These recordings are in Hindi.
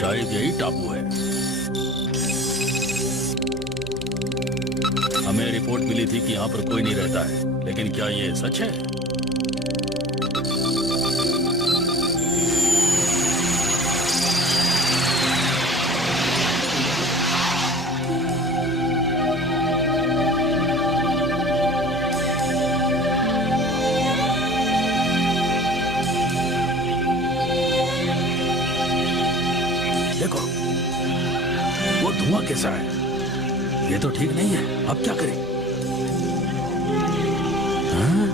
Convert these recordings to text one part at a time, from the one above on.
शायद यही टापू है। हमें रिपोर्ट मिली थी कि यहाँ पर कोई नहीं रहता है, लेकिन क्या ये सच है? देखो, वो धुआं कैसा है? ये तो ठीक नहीं है। अब क्या करें? हाँ?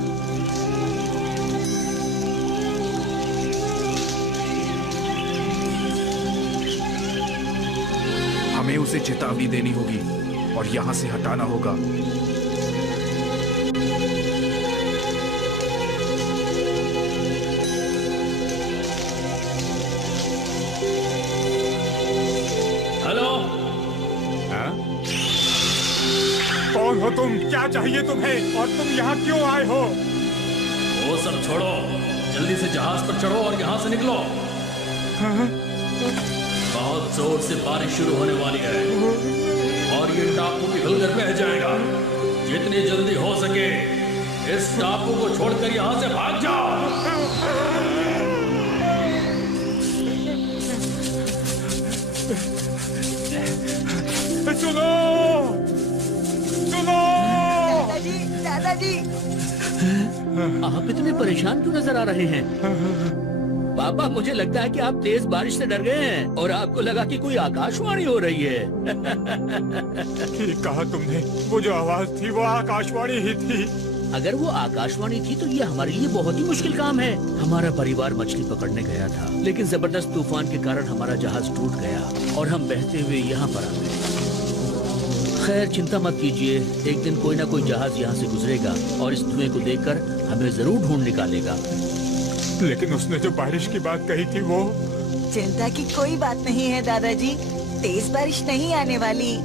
हमें उसे चेतावनी देनी होगी और यहाँ से हटाना होगा। हेलो, कौन हो तुम? क्या चाहिए तुम्हें और तुम यहाँ क्यों आए हो? वो सब छोड़ो, जल्दी से जहाज पर चढ़ो और यहाँ से निकलो। बहुत जोर से बारिश शुरू होने वाली है और ये टापू पिघलकर बह जाएगा। जितनी जल्दी हो सके इस टापू को छोड़कर यहाँ से भाग जाओ। सुनो, सुनो! दादाजी, दादाजी! आप इतने परेशान क्यों नजर आ रहे हैं? पापा, मुझे लगता है कि आप तेज बारिश से डर गए हैं और आपको लगा कि कोई आकाशवाणी हो रही है। ठीक कहा तुमने, वो जो आवाज थी वो आकाशवाणी ही थी। अगर वो आकाशवाणी थी तो ये हमारे लिए बहुत ही मुश्किल काम है। हमारा परिवार मछली पकड़ने गया था, लेकिन जबरदस्त तूफान के कारण हमारा जहाज टूट गया और हम बहते हुए यहाँ पर आ गए। खैर, चिंता मत कीजिए, एक दिन कोई ना कोई जहाज यहाँ से गुजरेगा और इस धुएं को देखकर हमें जरूर ढूंढ निकालेगा। लेकिन उसने जो बारिश की बात कही थी वो... चिंता की कोई बात नहीं है दादाजी, तेज बारिश नहीं आने वाली।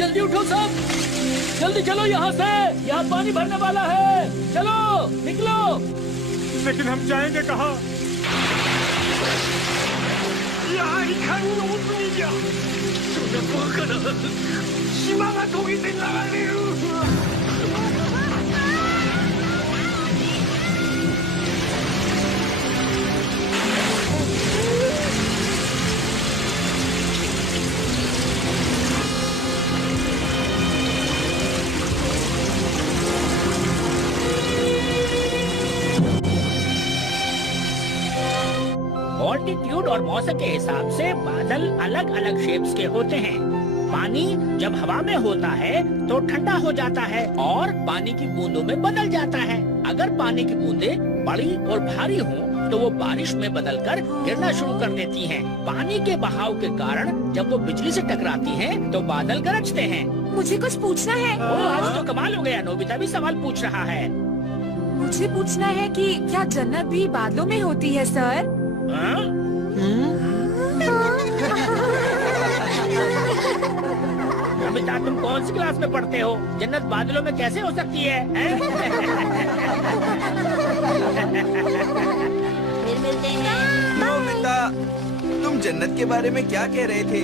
जल्दी उठो सब, जल्दी चलो यहाँ से, यहाँ पानी भरने वाला है। चलो, निकलो। लेकिन हम जाएंगे कहाँ? ऑल्टीट्यूड और मौसम के हिसाब से बादल अलग अलग शेप्स के होते हैं। पानी जब हवा में होता है तो ठंडा हो जाता है और पानी की बूंदों में बदल जाता है। अगर पानी की बूंदें बड़ी और भारी हों तो वो बारिश में बदलकर गिरना शुरू कर देती हैं। पानी के बहाव के कारण जब वो बिजली से टकराती हैं तो बादल गरजते हैं। मुझे कुछ पूछना है। आज तो कमाल हो गया, नोबिता भी सवाल पूछ रहा है। मुझे पूछना है कि क्या जन्नत भी बादलों में होती है सर? नोबिता, तुम कौन सी क्लास में पढ़ते हो? जन्नत बादलों में कैसे हो सकती है? फिर मिलते हैं। नोबिता, तुम जन्नत के बारे में क्या कह रहे थे?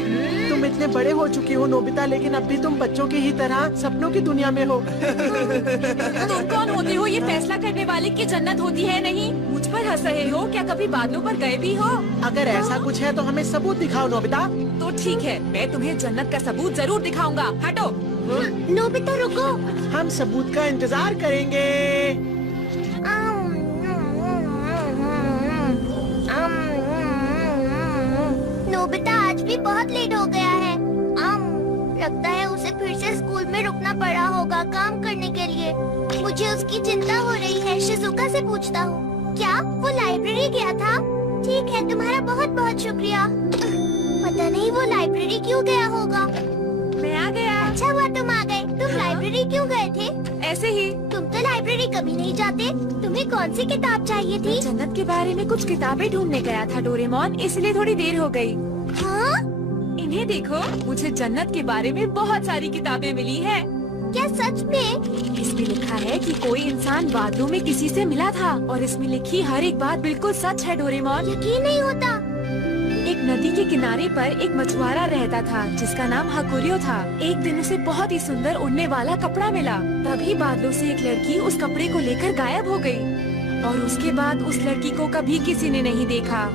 तुम इतने बड़े हो चुके हो नोबिता, लेकिन अब भी तुम बच्चों की ही तरह सपनों की दुनिया में हो। तुम कौन होते हो ये फैसला करने वाले कि जन्नत होती है नहीं? मुझ पर हंस रहे हो? क्या कभी बादलों पर गए भी हो? अगर ऐसा कुछ है तो हमें सबूत दिखाओ नोबिता। तो ठीक है, मैं तुम्हें जन्नत का सबूत जरूर दिखाऊंगा। हटो। नोबिता रुको। हम सबूत का इंतजार करेंगे। नोबिता आज भी बहुत लेट हो गया है। लगता है उसे फिर से उसकी चिंता हो रही है। शिजुका से पूछता हूँ। क्या वो लाइब्रेरी गया था? ठीक है, तुम्हारा बहुत बहुत शुक्रिया। पता नहीं वो लाइब्रेरी क्यों गया होगा। मैं आ गया। अच्छा हुआ तुम आ गए। तुम लाइब्रेरी क्यों गए थे? ऐसे ही। तुम तो लाइब्रेरी कभी नहीं जाते। तुम्हें कौन सी किताब चाहिए थी? जन्नत के बारे में कुछ किताबें ढूंढने गया था डोरेमोन, इसलिए थोड़ी देर हो गई। हाँ? इन्हें देखो, मुझे जन्नत के बारे में बहुत सारी किताबें मिली हैं। क्या सच में? इसमें लिखा है कि कोई इंसान बादलों में किसी से मिला था और इसमें लिखी हर एक बात बिल्कुल सच है डोरेमोन। यकीन नहीं होता। एक नदी के किनारे पर एक मछुआरा रहता था जिसका नाम हकुरियो था। एक दिन उसे बहुत ही सुंदर उड़ने वाला कपड़ा मिला। तभी बादलों से एक लड़की उस कपड़े को लेकर गायब हो गई और उसके बाद उस लड़की को कभी किसी ने नहीं देखा।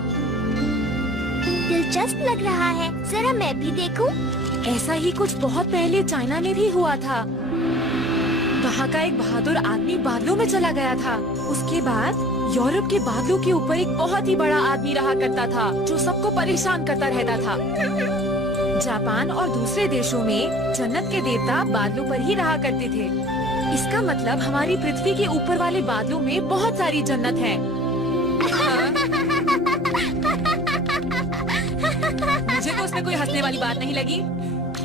दिलचस्प लग रहा है, जरा मैं भी देखूं। ऐसा ही कुछ बहुत पहले चाइना में भी हुआ था। वहाँ का एक बहादुर आदमी बादलों में चला गया था। उसके बाद यूरोप के बादलों के ऊपर एक बहुत ही बड़ा आदमी रहा करता था जो सबको परेशान करता रहता था। जापान और दूसरे देशों में जन्नत के देवता बादलों पर ही रहा करते थे। इसका मतलब हमारी पृथ्वी के ऊपर वाले बादलों में बहुत सारी जन्नत है। मुझे तो उसमें कोई हंसने वाली बात नहीं लगी।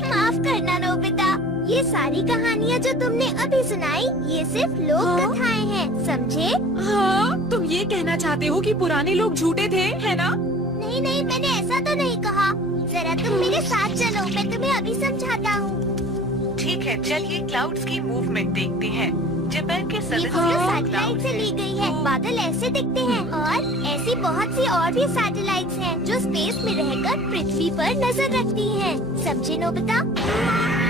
माफ करना नोबिता, ये सारी कहानियाँ जो तुमने अभी सुनाई, ये सिर्फ लोक कथाएं हैं, समझे? हाँ, तुम ये कहना चाहते हो कि पुराने लोग झूठे थे, है ना? नहीं नहीं, मैंने ऐसा तो नहीं कहा। जरा तुम मेरे साथ चलो, मैं तुम्हें अभी समझाता हूँ। ठीक है, चलिए क्लाउड्स की मूवमेंट देखते हैं। जापान के ये सदस्य फोटो सैटेलाइट से ली गई है। बादल ऐसे दिखते हैं और ऐसी बहुत सी और भी सैटेलाइट्स हैं जो स्पेस में रहकर पृथ्वी पर नजर रखती हैं, समझे नोबिता?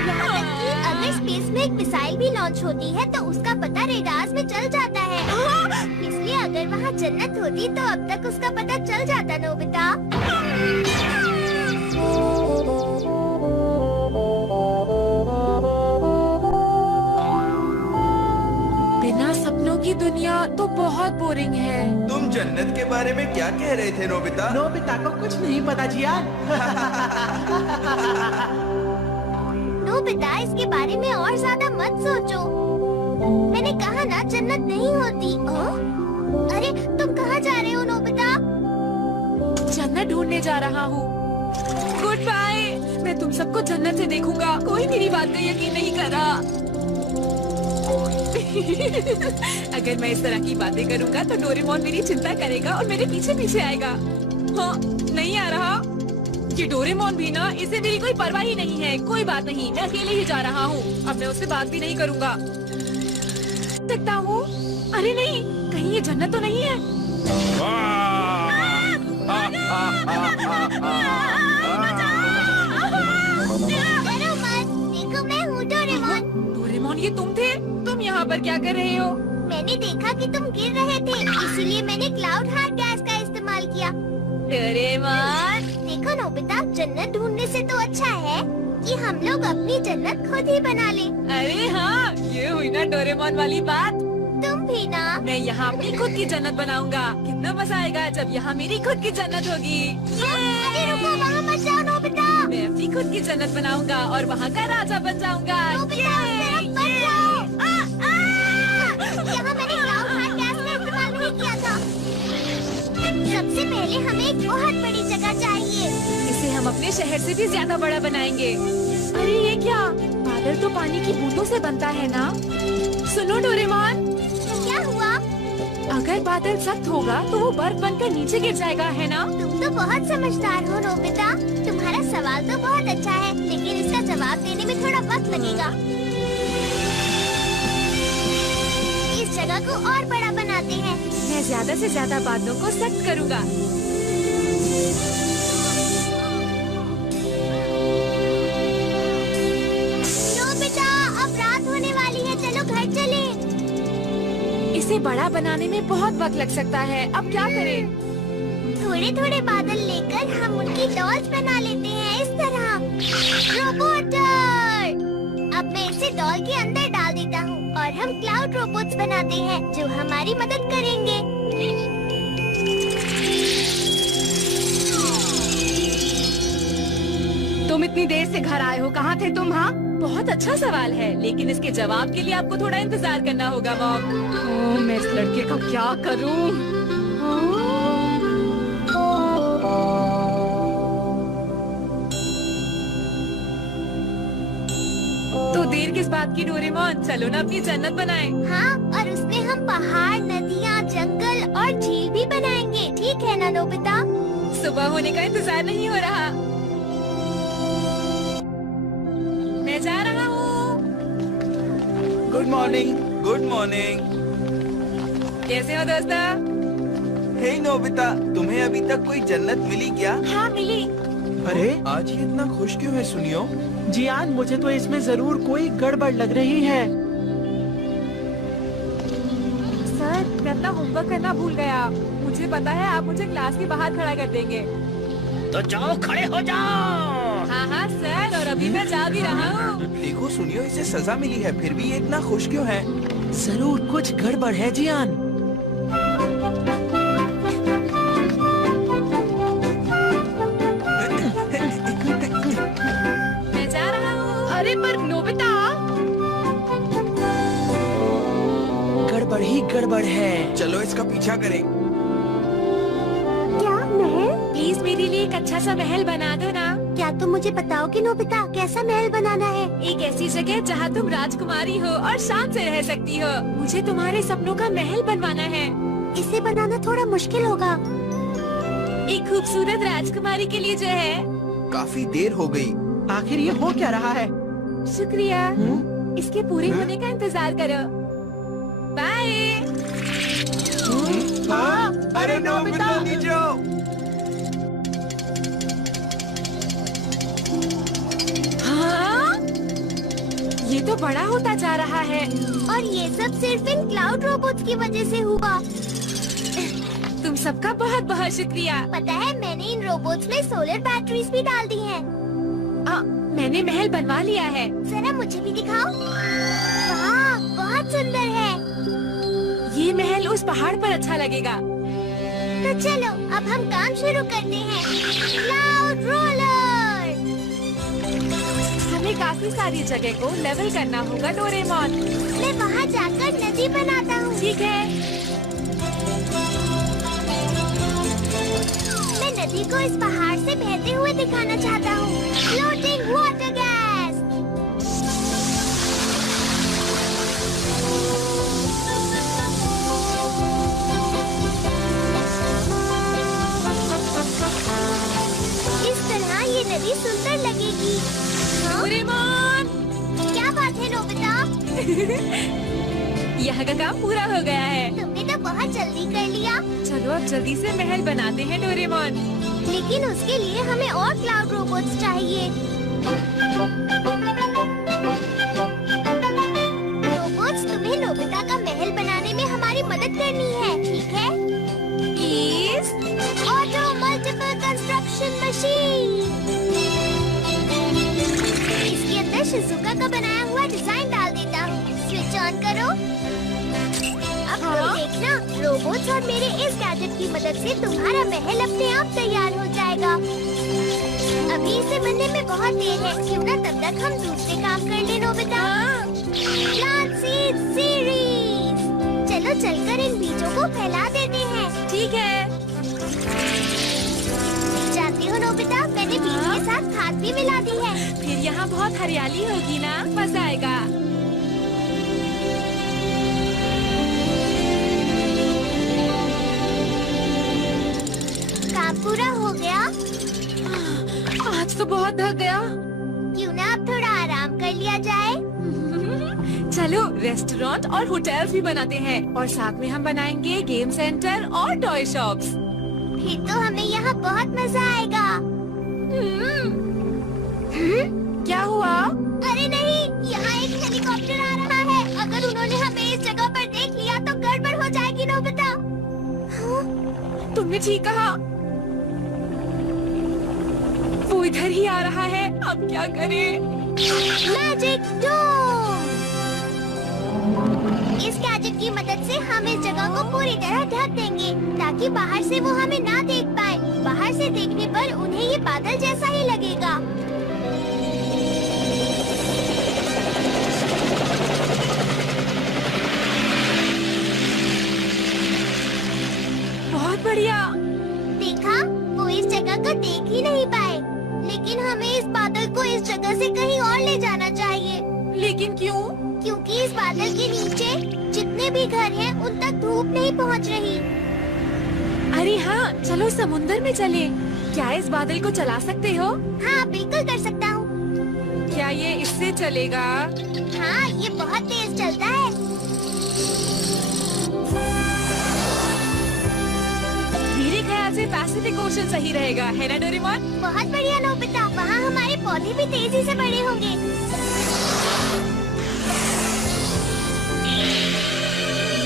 यहाँ तक कि अगर स्पेस में एक मिसाइल भी लॉन्च होती है तो उसका पता रेडार्स में चल जाता है। इसलिए अगर वहाँ जन्नत होती तो अब तक उसका पता चल जाता नोबिता। बिना सपनों की दुनिया तो बहुत बोरिंग है। तुम जन्नत के बारे में क्या कह रहे थे नोबिता? नोबिता को कुछ नहीं पता जी यार। नोबिता, इसके बारे में और ज्यादा मत सोचो। मैंने कहा ना जन्नत नहीं होती। अरे तुम कहाँ जा रहे हो नोबिता? जन्नत ढूंढने जा रहा हूँ। Good bye. मैं तुम सबको जन्नत से देखूंगा। कोई मेरी बात का यकीन नहीं कर रहा। अगर मैं इस तरह की बातें करूंगा तो डोरेमोन मेरी चिंता करेगा और मेरे पीछे पीछे आएगा। हाँ, नहीं आ रहा। ये डोरेमोन भी ना, इसे मेरी कोई परवाह ही नहीं है। कोई बात नहीं, मैं अकेले ही जा रहा हूँ। अब मैं उससे बात भी नहीं करूँगा। सकता हूँ। अरे नहीं, कहीं ये जन्नत तो नहीं है। डरो मत, देखो मैं हूँ डोरेमोन। डोरेमोन, ये तुम थे? तुम यहाँ पर क्या कर रहे हो? मैंने देखा कि तुम गिर रहे थे, इसीलिए मैंने क्लाउड हार्ट गैस का इस्तेमाल किया। डोरेमोन, देखो नोबिता, जन्नत ढूंढने से तो अच्छा है कि हम लोग अपनी जन्नत खुद ही बना लें। अरे हाँ, ये हुई ना डोरेमोन वाली बात। तुम भी ना। मैं यहाँ अपनी खुद की जन्नत बनाऊंगा। कितना मजा आएगा जब यहाँ मेरी खुद की जन्नत होगी। अरे रुको, वहाँ मत जाओ नोबिता। मैं अपनी खुद की जन्नत बनाऊंगा और वहाँ का राजा बन जाऊंगा। नोबिता, उस तरफ मत जाओ। यहाँ मैंने क्लाउड हार्ट गैस का इस्तेमाल नहीं किया था। सबसे पहले हमें एक बहुत बड़ी जगह चाहिए। इसे हम अपने शहर से भी ज्यादा बड़ा बनाएंगे। अरे ये क्या? बादल तो पानी की बूंदों से बनता है ना? सुनो डोरेमोन, क्या हुआ? अगर बादल सख्त होगा तो वो बर्फ बनकर नीचे गिर जाएगा, है ना? तुम तो बहुत समझदार हो नोबिता। तुम्हारा सवाल तो बहुत अच्छा है, लेकिन इसका जवाब देने में थोड़ा वक्त लगेगा। इस जगह को और बड़ा बनाते हैं। मैं ज्यादा से ज्यादा बादलों को सख्त करूँगा। नोबिता, अब रात होने वाली है, चलो घर चलें। इसे बड़ा बनाने में बहुत वक्त लग सकता है। अब क्या करें? थोड़े थोड़े बादल लेकर हम उनकी डॉल्स बना लेते हैं, इस तरह। रोबोटर! अब मैं इसे डॉल के अंदर डाल देता हूँ और हम क्लाउड रोबोट्स बनाते हैं जो हमारी मदद करेंगे। तुम इतनी देर से घर आए हो, कहाँ थे तुम? हाँ, बहुत अच्छा सवाल है, लेकिन इसके जवाब के लिए आपको थोड़ा इंतजार करना होगा मॉम। ओह, मैं इस लड़के का क्या करूं? तो देर किस बात की डोरेमोन, चलो ना अपनी जन्नत बनाएं। हाँ, और उसमें हम पहाड़, नदियाँ, जंगल और झील भी बनाएंगे, ठीक है ना नोबिता? सुबह होने का इंतजार नहीं हो रहा। मैं जा रहा हूँ। Good morning. Good morning. कैसे हो दोस्ता? हे नोबिता, तुम्हें अभी तक कोई जन्नत मिली क्या? हाँ मिली। अरे आज ये इतना खुश क्यों है सुनियो? जियान, मुझे तो इसमें जरूर कोई गड़बड़ लग रही है। सर, मैं अपना होमवर्क करना भूल गया। मुझे पता है आप मुझे क्लास के बाहर खड़ा कर देंगे। तो जाओ, खड़े हो जाओ। हाँ हाँ सर, और अभी मैं जा भी रहा हूँ। देखो सुनियो, इसे सजा मिली है, फिर भी ये इतना खुश क्यों है? जरूर कुछ गड़बड़ है जियान। मैं जा रहा हूँ। अरे पर नोबिता, गड़बड़ ही गड़बड़ है। चलो इसका पीछा करें। क्या महल? प्लीज मेरे लिए एक अच्छा सा महल बना दो ना। क्या तुम मुझे बताओगे नोबिता, कैसा महल बनाना है? एक ऐसी जगह जहाँ तुम राजकुमारी हो और शान से रह सकती हो। मुझे तुम्हारे सपनों का महल बनवाना है। इसे बनाना थोड़ा मुश्किल होगा। एक खूबसूरत राजकुमारी के लिए जो है। काफी देर हो गई। आखिर ये हो क्या रहा है? शुक्रिया। इसके पूरे होने का इंतजार करो। बाय। अरे नोबिता नीचे आओ। हाँ? ये तो बड़ा होता जा रहा है। और ये सब सिर्फ इन क्लाउड रोबोट्स की वजह से हुआ। तुम सबका बहुत बहुत शुक्रिया। पता है, मैंने इन रोबोट्स में सोलर बैटरीज भी डाल दी हैं। मैंने महल बनवा लिया है। जरा मुझे भी दिखाओ। वाह, बहुत सुंदर है। ये महल उस पहाड़ पर अच्छा लगेगा। तो चलो अब हम काम शुरू करते हैं। Cloud roller. हमें काफी सारी जगह को लेवल करना होगा डोरेमोन। मैं वहाँ जाकर नदी बनाता हूँ। ठीक है। मैं नदी को इस पहाड़ से बहते हुए दिखाना चाहता हूँ। Floating water gas. इस तरह ये नदी सुंदर लगेगी। डोरेमोन! क्या बात है नोबिता? यहाँ का काम पूरा हो गया है। तुमने तो बहुत जल्दी कर लिया। चलो अब जल्दी से महल बनाते हैं डोरेमोन। लेकिन उसके लिए हमें और क्लाउड रोबोट्स चाहिए। रोबोट्स, तुम्हें नोबिता का महल बनाने में हमारी मदद करनी है, ठीक है? Please. Auto multiple construction machine. इसके अंदर शिजुका का बनाया हुआ डिजाइन डाल देता हूँ। स्विच ऑन करो। अब तुम देखना, रोबोट्स और मेरे इस गैजेट की मदद से तुम्हारा महल अपने आप तैयार हो जाएगा। अभी इसे बनने में बहुत देर है, क्यों ना तब तक हम दूसरे काम कर ले नोबिता। Plant seed series. चलो चलकर इन बीजों को फैला देते हैं। ठीक है। जानती हो नोबिता, मैंने बीज के साथ खाद भी मिला दी है। फिर यहाँ बहुत हरियाली होगी ना, मजा आएगा। काम पूरा हो गया। आज तो बहुत थक गया। क्यों ना अब थोड़ा आराम कर लिया जाए। चलो रेस्टोरेंट और होटल भी बनाते हैं, और साथ में हम बनाएंगे गेम सेंटर और टॉय शॉप्स। फिर तो हमें यहाँ बहुत मजा आएगा। क्या हुआ? अरे नहीं, यहाँ एक हेलीकॉप्टर आ रहा है। अगर उन्होंने हमें इस जगह पर देख लिया तो गड़बड़ हो जाएगी नोबिता। तुमने ठीक कहा, वो इधर ही आ रहा है। अब क्या करें? मैजिक डोम। इस गैजेट की मदद से हम इस जगह को पूरी तरह ढक देंगे, ताकि बाहर से वो हमें ना देख पाए। बाहर से देखने पर उन्हें ये बादल जैसा ही लगेगा। और ले जाना चाहिए। लेकिन क्यों? क्योंकि इस बादल के नीचे जितने भी घर हैं उन तक धूप नहीं पहुंच रही। अरे हाँ, चलो समुंदर में चले। क्या इस बादल को चला सकते हो? हाँ, बिल्कुल कर सकता हूँ। क्या ये इससे चलेगा? हाँ, ये बहुत तेज चलता है। मेरे ख्याल से पैसिफिक ओशन सही रहेगा, है ना डोरेमोन? बहुत बढ़िया नोबिता, वहाँ हमारे पौधे भी तेजी से बड़े होंगे।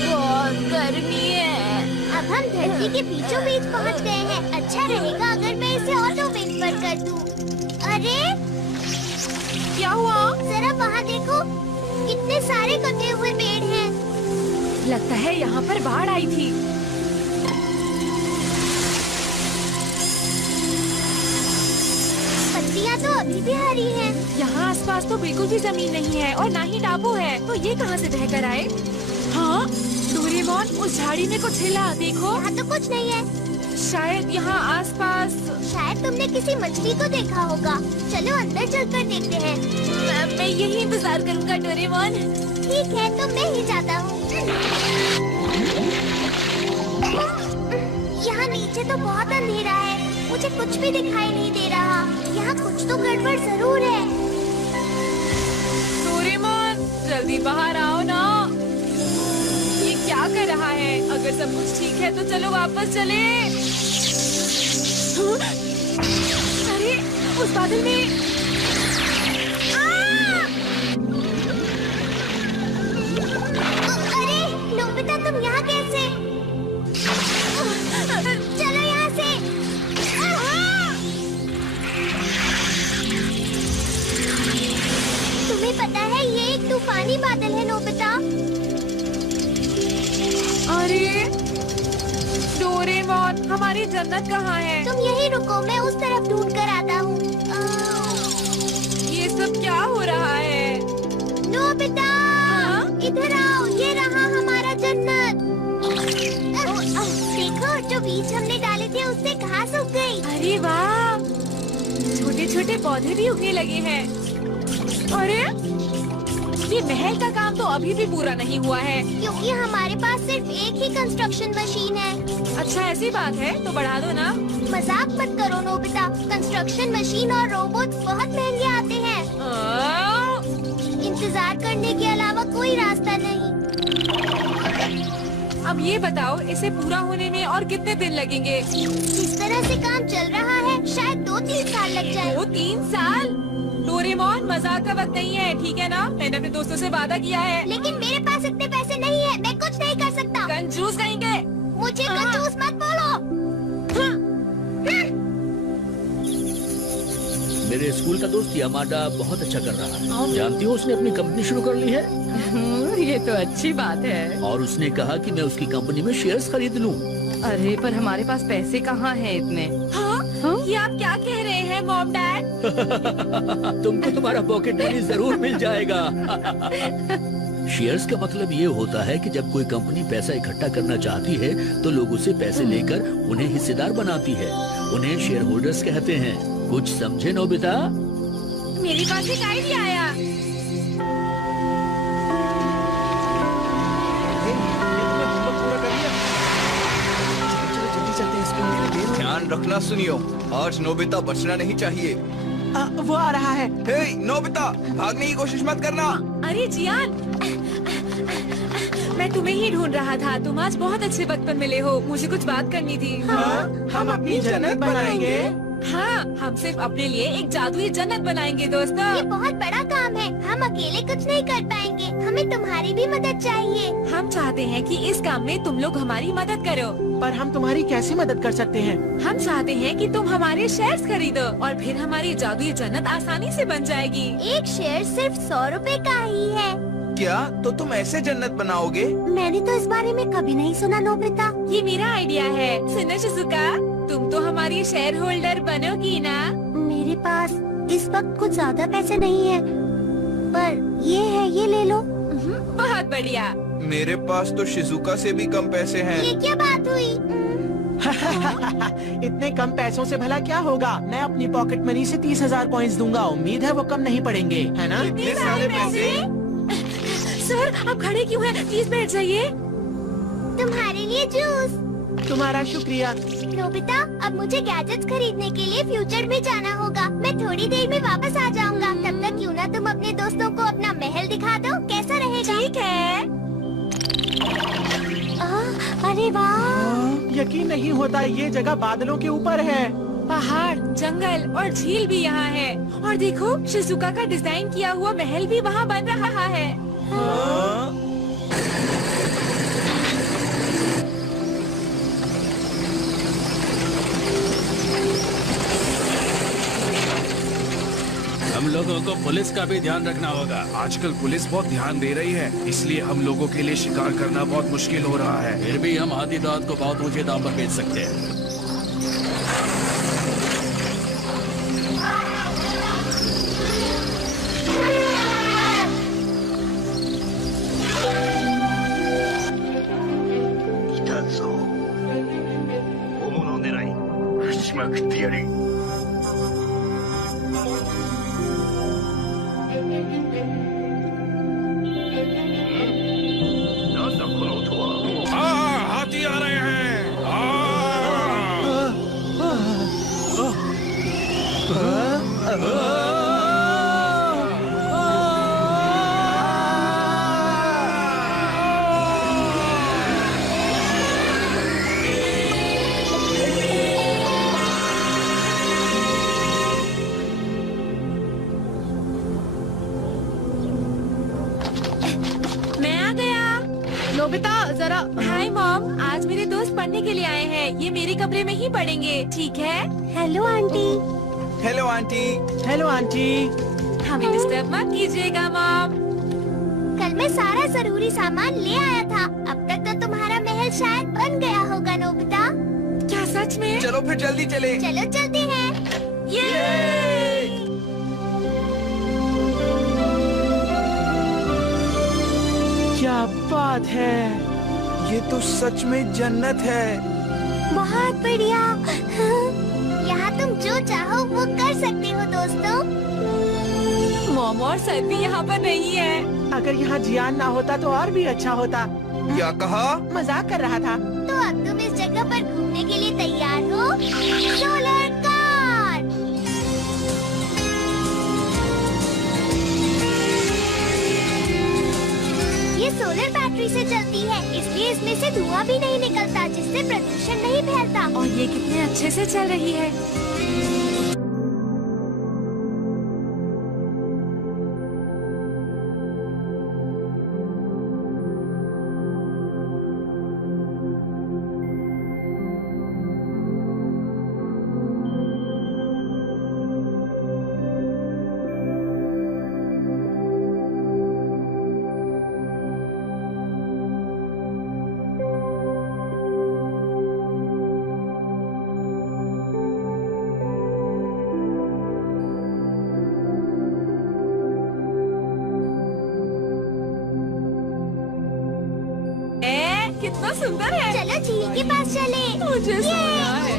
बहुत गर्मी है। अब हम धरती के बीचों बीच पहुँच गए हैं। अच्छा रहेगा अगर मैं इसे ऑटो विंड पर कर दूँ। अरे क्या हुआ? जरा वहाँ देखो, कितने सारे कटे हुए पेड़ हैं। लगता है यहाँ पर बाढ़ आई थी। पत्तियाँ तो अभी भी हरी हैं। यहाँ आसपास तो बिल्कुल भी जमीन नहीं है और ना ही टापू है, तो ये कहाँ से बहकर आए? हाँ, डोरेमोन, उस झाड़ी में कुछ हिला, देखो। यहाँ तो कुछ नहीं है। शायद यहाँ आसपास। शायद तुमने किसी मछली को देखा होगा। चलो अंदर चलकर देखते हैं। मैं यही इंतजार करूँगा डोरेमोन। ठीक है, तो मैं ही जाता हूँ। यहाँ नीचे तो बहुत अंधेरा है, मुझे कुछ भी दिखाई नहीं दे रहा। यहाँ कुछ तो गड़बड़ जरूर है। डोरेमोन, जल्दी बाहर आओ ना। ये क्या कर रहा है? अगर सब कुछ ठीक है तो चलो वापस चले। अरे, उस बादल में अरे नोबिता, तुम यहाँ कैसे? चलो यहाँ से। तुम्हें पता है ये एक तूफानी बादल है नोबिता। अरे डोरेमोन, हमारी जन्नत कहाँ है? तुम यहीं रुको, मैं उस तरफ ढूंढ कर आता हूँ। ये सब क्या हो रहा है? नोबिता, इधर आओ, ये रहा हमारा जन्नत। देखो, जो बीज हमने डाले थे उससे घास उग गई। अरे वाह, छोटे छोटे पौधे भी उगने लगे हैं। अरे ये महल का काम तो अभी भी पूरा नहीं हुआ है। क्योंकि हमारे पास सिर्फ एक ही कंस्ट्रक्शन मशीन है। अच्छा, ऐसी बात है तो बढ़ा दो ना। मजाक मत करो नोबिता, कंस्ट्रक्शन मशीन और रोबोट बहुत महंगे आते हैं। इंतजार करने के अलावा कोई रास्ता नहीं। अब ये बताओ, इसे पूरा होने में और कितने दिन लगेंगे? जिस तरह से काम चल रहा है शायद 2-3 साल लग जाए। 2-3 साल? डोरेमोन, मजाक का वक्त नहीं है, ठीक है ना? मैंने अपने दोस्तों से वादा किया है। लेकिन मेरे पास इतने पैसे नहीं है, मैं कुछ नहीं कर सकता। कंजूस कहेंगे। मुझे कंजूस मत बोलो। मेरे स्कूल का दोस्त यामाडा बहुत अच्छा कर रहा है। जानती हो, उसने अपनी कंपनी शुरू कर ली है। ये तो अच्छी बात है। और उसने कहा कि मैं उसकी कंपनी में शेयर्स खरीद लूं। अरे पर हमारे पास पैसे कहाँ हैं इतने? हाँ? ये आप क्या कह रहे हैं मॉम डैड? तुमको तुम्हारा पॉकेट मनी जरूर मिल जाएगा। शेयर्स का मतलब ये होता है कि जब कोई कंपनी पैसा इकट्ठा करना चाहती है तो लोग उससे पैसे लेकर उन्हें हिस्सेदार बनाती है। उन्हें शेयर होल्डर्स कहते हैं। कुछ समझे नोबिता? मेरे पास एक आइडिया आया। ध्यान रखना सुनियो, आज नोबिता बचना नहीं चाहिए। वो आ रहा है। हे नोबिता, भागने की कोशिश मत करना। अरे जियान, मैं तुम्हें ही ढूंढ रहा था। तुम आज बहुत अच्छे वक्त पर मिले हो। मुझे कुछ बात करनी थी। हम अपनी जन्नत बनाएंगे। हाँ, हम सिर्फ अपने लिए एक जादुई जन्नत बनाएंगे दोस्तों। ये बहुत बड़ा काम है, हम अकेले कुछ नहीं कर पाएंगे। हमें तुम्हारी भी मदद चाहिए। हम चाहते हैं कि इस काम में तुम लोग हमारी मदद करो। पर हम तुम्हारी कैसे मदद कर सकते हैं? हम चाहते हैं कि तुम हमारे शेयर्स खरीदो और फिर हमारी जादुई जन्नत आसानी से बन जाएगी। एक शेयर सिर्फ 100 रुपए का ही है। क्या? तो तुम ऐसे जन्नत बनाओगे? मैंने तो इस बारे में कभी नहीं सुना नोबिता। ये मेरा आइडिया है। सुनो शिजुका, तुम तो हमारी शेयर होल्डर बनोगी ना? मेरे पास इस वक्त कुछ ज्यादा पैसे नहीं है, पर ये है, ये ले लो। बहुत बढ़िया। मेरे पास तो शिजुका से भी कम पैसे हैं। ये क्या बात हुई? इतने कम पैसों से भला क्या होगा? मैं अपनी पॉकेट मनी से 30,000 कॉइन्स दूंगा। उम्मीद है वो कम नहीं पड़ेंगे, है ना? इतने सारे पैसे? सर आप खड़े क्यों हैं? प्लीज बैठ जाइए। तुम्हारे लिए जूस। तुम्हारा शुक्रिया। नोबिता, अब मुझे गैजेट्स खरीदने के लिए फ्यूचर में जाना होगा। मैं थोड़ी देर में वापस आ जाऊंगा। तब तक क्यों ना तुम अपने दोस्तों को अपना महल दिखा दो, कैसा रहेगा? ठीक है। अरे वाह! यकीन नहीं होता, ये जगह बादलों के ऊपर है। पहाड़, जंगल और झील भी यहाँ है। और देखो, शिजुका का डिजाइन किया हुआ महल भी वहाँ बन रहा है। हम लोगों को पुलिस का भी ध्यान रखना होगा। आजकल पुलिस बहुत ध्यान दे रही है, इसलिए हम लोगों के लिए शिकार करना बहुत मुश्किल हो रहा है। फिर भी हम हाथी दांत को बहुत ऊंचे दाम पर बेच सकते हैं। हाथी आ रहे हैं। नोबिता जरा। हाय मॉम, आज मेरे दोस्त पढ़ने के लिए आए हैं। ये मेरे कमरे में ही पढ़ेंगे, ठीक है? Hello aunty. Hello aunty. Hello aunty. हमें डिस्टर्ब मत कीजिएगा मॉम। कल मैं सारा जरूरी सामान ले आया था। अब तक तो तुम्हारा महल शायद बन गया होगा नोबिता। क्या सच में? चलो फिर जल्दी चले। चलो चलते हैं। क्या बात है! ये तो सच में जन्नत है। बहुत बढ़िया। यहाँ तुम जो चाहो वो कर सकते हो दोस्तों। मॉम और सर भी यहाँ पर नहीं है। अगर यहाँ जियान ना होता तो और भी अच्छा होता। क्या कहा? मजाक कर रहा था। तो अब तुम इस जगह पर घूमने के लिए तैयार हो? Solar car. ये सोलर बैटरी से चलती है, इसलिए इसमें से धुआं भी नहीं निकलता, जिससे प्रदूषण नहीं फैलता। और ये कितने अच्छे से चल रही है। कितना सुंदर है। चलो झील के पास चले। मुझे सोना है।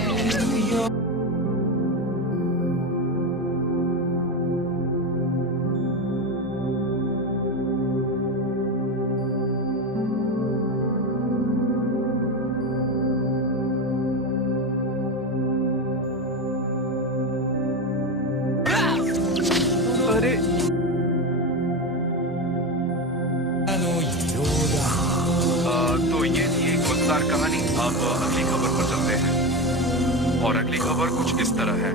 अरे तो ये थी एक मजेदार कहानी। अब अगली खबर पर चलते हैं और अगली खबर कुछ इस तरह है।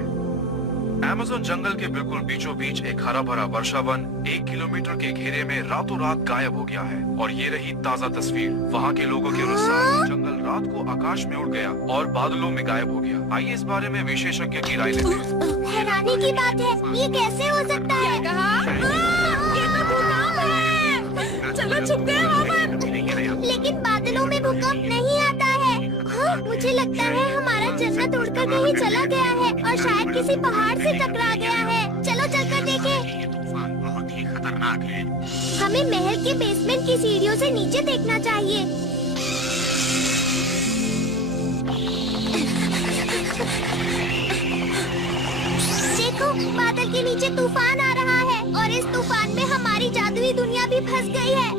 अमेज़न जंगल के बिल्कुल बीचों बीच एक हरा भरा वर्षा वन 1 किलोमीटर के घेरे में रातों रात गायब हो गया है। और ये रही ताजा तस्वीर। वहाँ के लोगों के अनुसार जंगल रात को आकाश में उड़ गया और बादलों में गायब हो गया। आइए इस बारे में विशेषज्ञ की राय लेते हैं। हैरानी की बात है, ये कैसे हो सकता है? ये तो भूकंप है। चलो छुपते हैं वहाँ पर। लेकिन बादलों में भूकंप नहीं आता है। हाँ, मुझे लगता है हमारा जन्नत उड़कर कहीं चला गया है और शायद किसी पहाड़ से टकरा गया है। चलो चलकर देखें। बहुत ही खतरनाक है। हमें महल के बेसमेंट की सीढ़ियों से नीचे देखना चाहिए। बादल के नीचे तूफान आ रहा है और इस तूफान में हमारी जादुई दुनिया भी फंस गई है।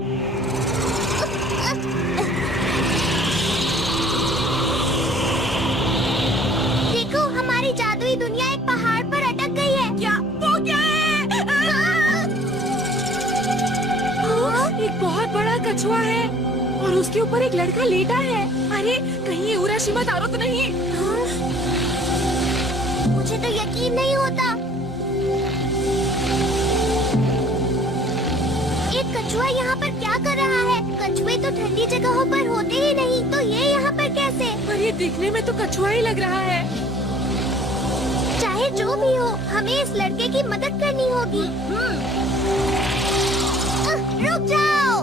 देखो, हमारी जादुई दुनिया एक पहाड़ पर अटक गई है। क्या? वो क्या है? एक बहुत बड़ा कछुआ है और उसके ऊपर एक लड़का लेटा है। अरे कहीं ये उराशिमा तारो तो नहीं? मुझे तो यकीन नहीं होता। एक कछुआ यहाँ पर क्या कर रहा है? कछुए तो ठंडी जगहों पर होते ही नहीं, तो ये यहाँ पर कैसे? पर ये दिखने में तो कछुआ ही लग रहा है। चाहे जो भी हो, हमें इस लड़के की मदद करनी होगी। रुक जाओ,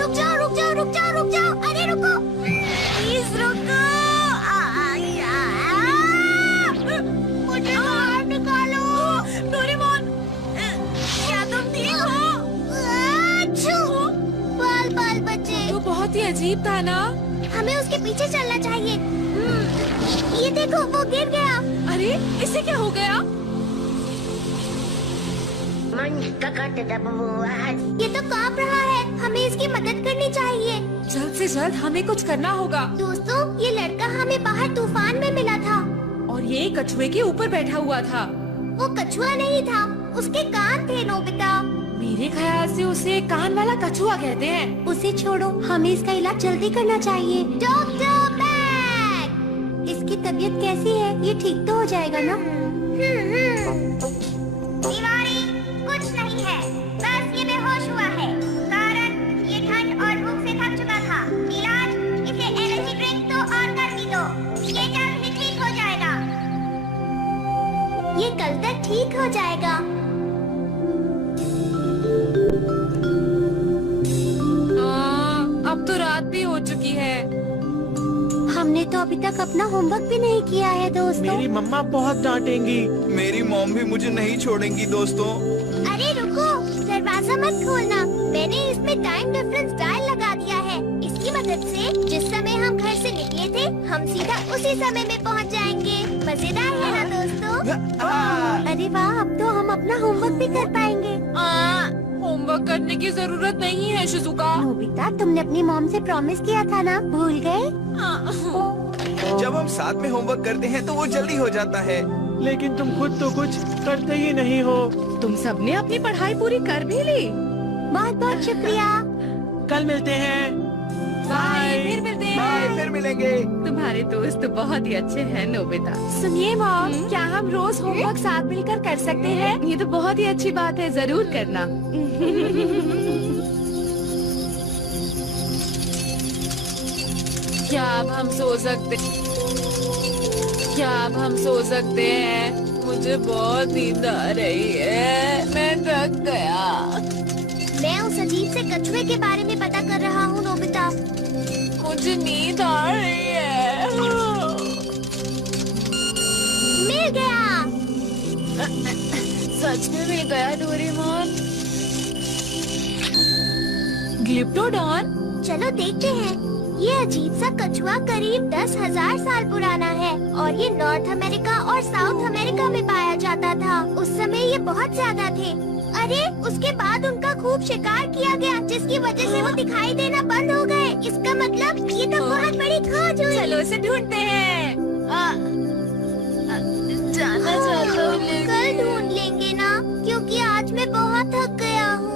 रुक जाओ, रुक जाओ, रुक जाओ, रुक जाओ। अरे रुको, प्लीज रुको। मुझे बाहर निकालो। डोरेमोन, क्या तुम ठीक हो? बाल बाल बच्चे। तो बहुत ही अजीब था ना? हमें उसके पीछे चलना चाहिए। ये देखो, वो गिर गया। अरे इससे क्या हो गया? ये तो कांप रहा है। हमें इसकी मदद करनी चाहिए। जल्द से जल्द हमें कुछ करना होगा। दोस्तों, ये लड़का हमें बाहर तूफान में मिला था और ये कछुए के ऊपर बैठा हुआ था। वो कछुआ नहीं था, उसके कान थे नोबिता। मेरे ख्याल से उसे कान वाला कछुआ कहते हैं। उसे छोड़ो, हमें इसका इलाज जल्दी करना चाहिए। डॉक्टर बैग, इसकी तबीयत कैसी है? ये ठीक तो हो जाएगा ना? बीमारी कुछ नहीं है, बस ये बेहोश हुआ है। कारण ये ठंड और भूख से थक चुका था। इलाज, इसे एनर्जी ड्रिंक तो और गर्मी दो। ये जल्द ही ठीक हो जाएगा। ये कल तक ठीक हो जाएगा। अब तो रात भी हो चुकी है। हमने तो अभी तक अपना होमवर्क भी नहीं किया है दोस्तों। मेरी मम्मा बहुत डांटेंगी। मेरी मॉम भी मुझे नहीं छोड़ेंगी दोस्तों। अरे रुको, दरवाजा मत खोलना। मैंने इसमें टाइम डिफरेंस डायल लगा दिया है। इसकी मदद से जिस समय हम घर से निकले थे, हम सीधा उसी समय में पहुंच जाएंगे। मजेदार है ना दोस्तों? अरे वाह, अब तो हम अपना होमवर्क भी कर पाएंगे। होमवर्क करने की जरूरत नहीं है शिजुका। नोबिता, तुमने अपनी मॉम से प्रॉमिस किया था ना, भूल गए? जब हम साथ में होमवर्क करते हैं तो वो जल्दी हो जाता है। लेकिन तुम खुद तो कुछ करते ही नहीं हो। तुम सबने अपनी पढ़ाई पूरी कर भी ली। बहुत बहुत शुक्रिया। कल मिलते हैं। बाय, फिर मिलते हैं। बाय, फिर मिलेंगे। तुम्हारे दोस्त बहुत ही अच्छे हैं नोबिता। सुनिए मॉम, क्या हम रोज होमवर्क साथ मिलकर कर सकते हैं? ये तो बहुत ही अच्छी बात है, जरूर करना। क्या अब हम सो सकते? क्या अब हम सो सकते हैं? मुझे बहुत नींद आ रही है, मैं थक गया। मैं उस अजीब से कछुए के बारे में पता कर रहा हूँ नोबिता। मुझे नींद आ रही है। मिल गया। सच में मिल गया डोरेमोन। ग्लिप्टोडॉन। चलो देखते हैं। ये अजीब सा कछुआ करीब 10,000 साल पुराना है और ये नॉर्थ अमेरिका और साउथ अमेरिका में पाया जाता था। उस समय ये बहुत ज्यादा थे। अरे उसके बाद उनका खूब शिकार किया गया, जिसकी वजह से वो दिखाई देना बंद हो गए। इसका मतलब ये तो बहुत बड़ी खोज हुई। चलो उसे ढूंढते हैं। जाना चाहता हूँ लेकिन कल ढूंढ लेंगे ना, क्योंकि आज मैं बहुत थक गया हूँ।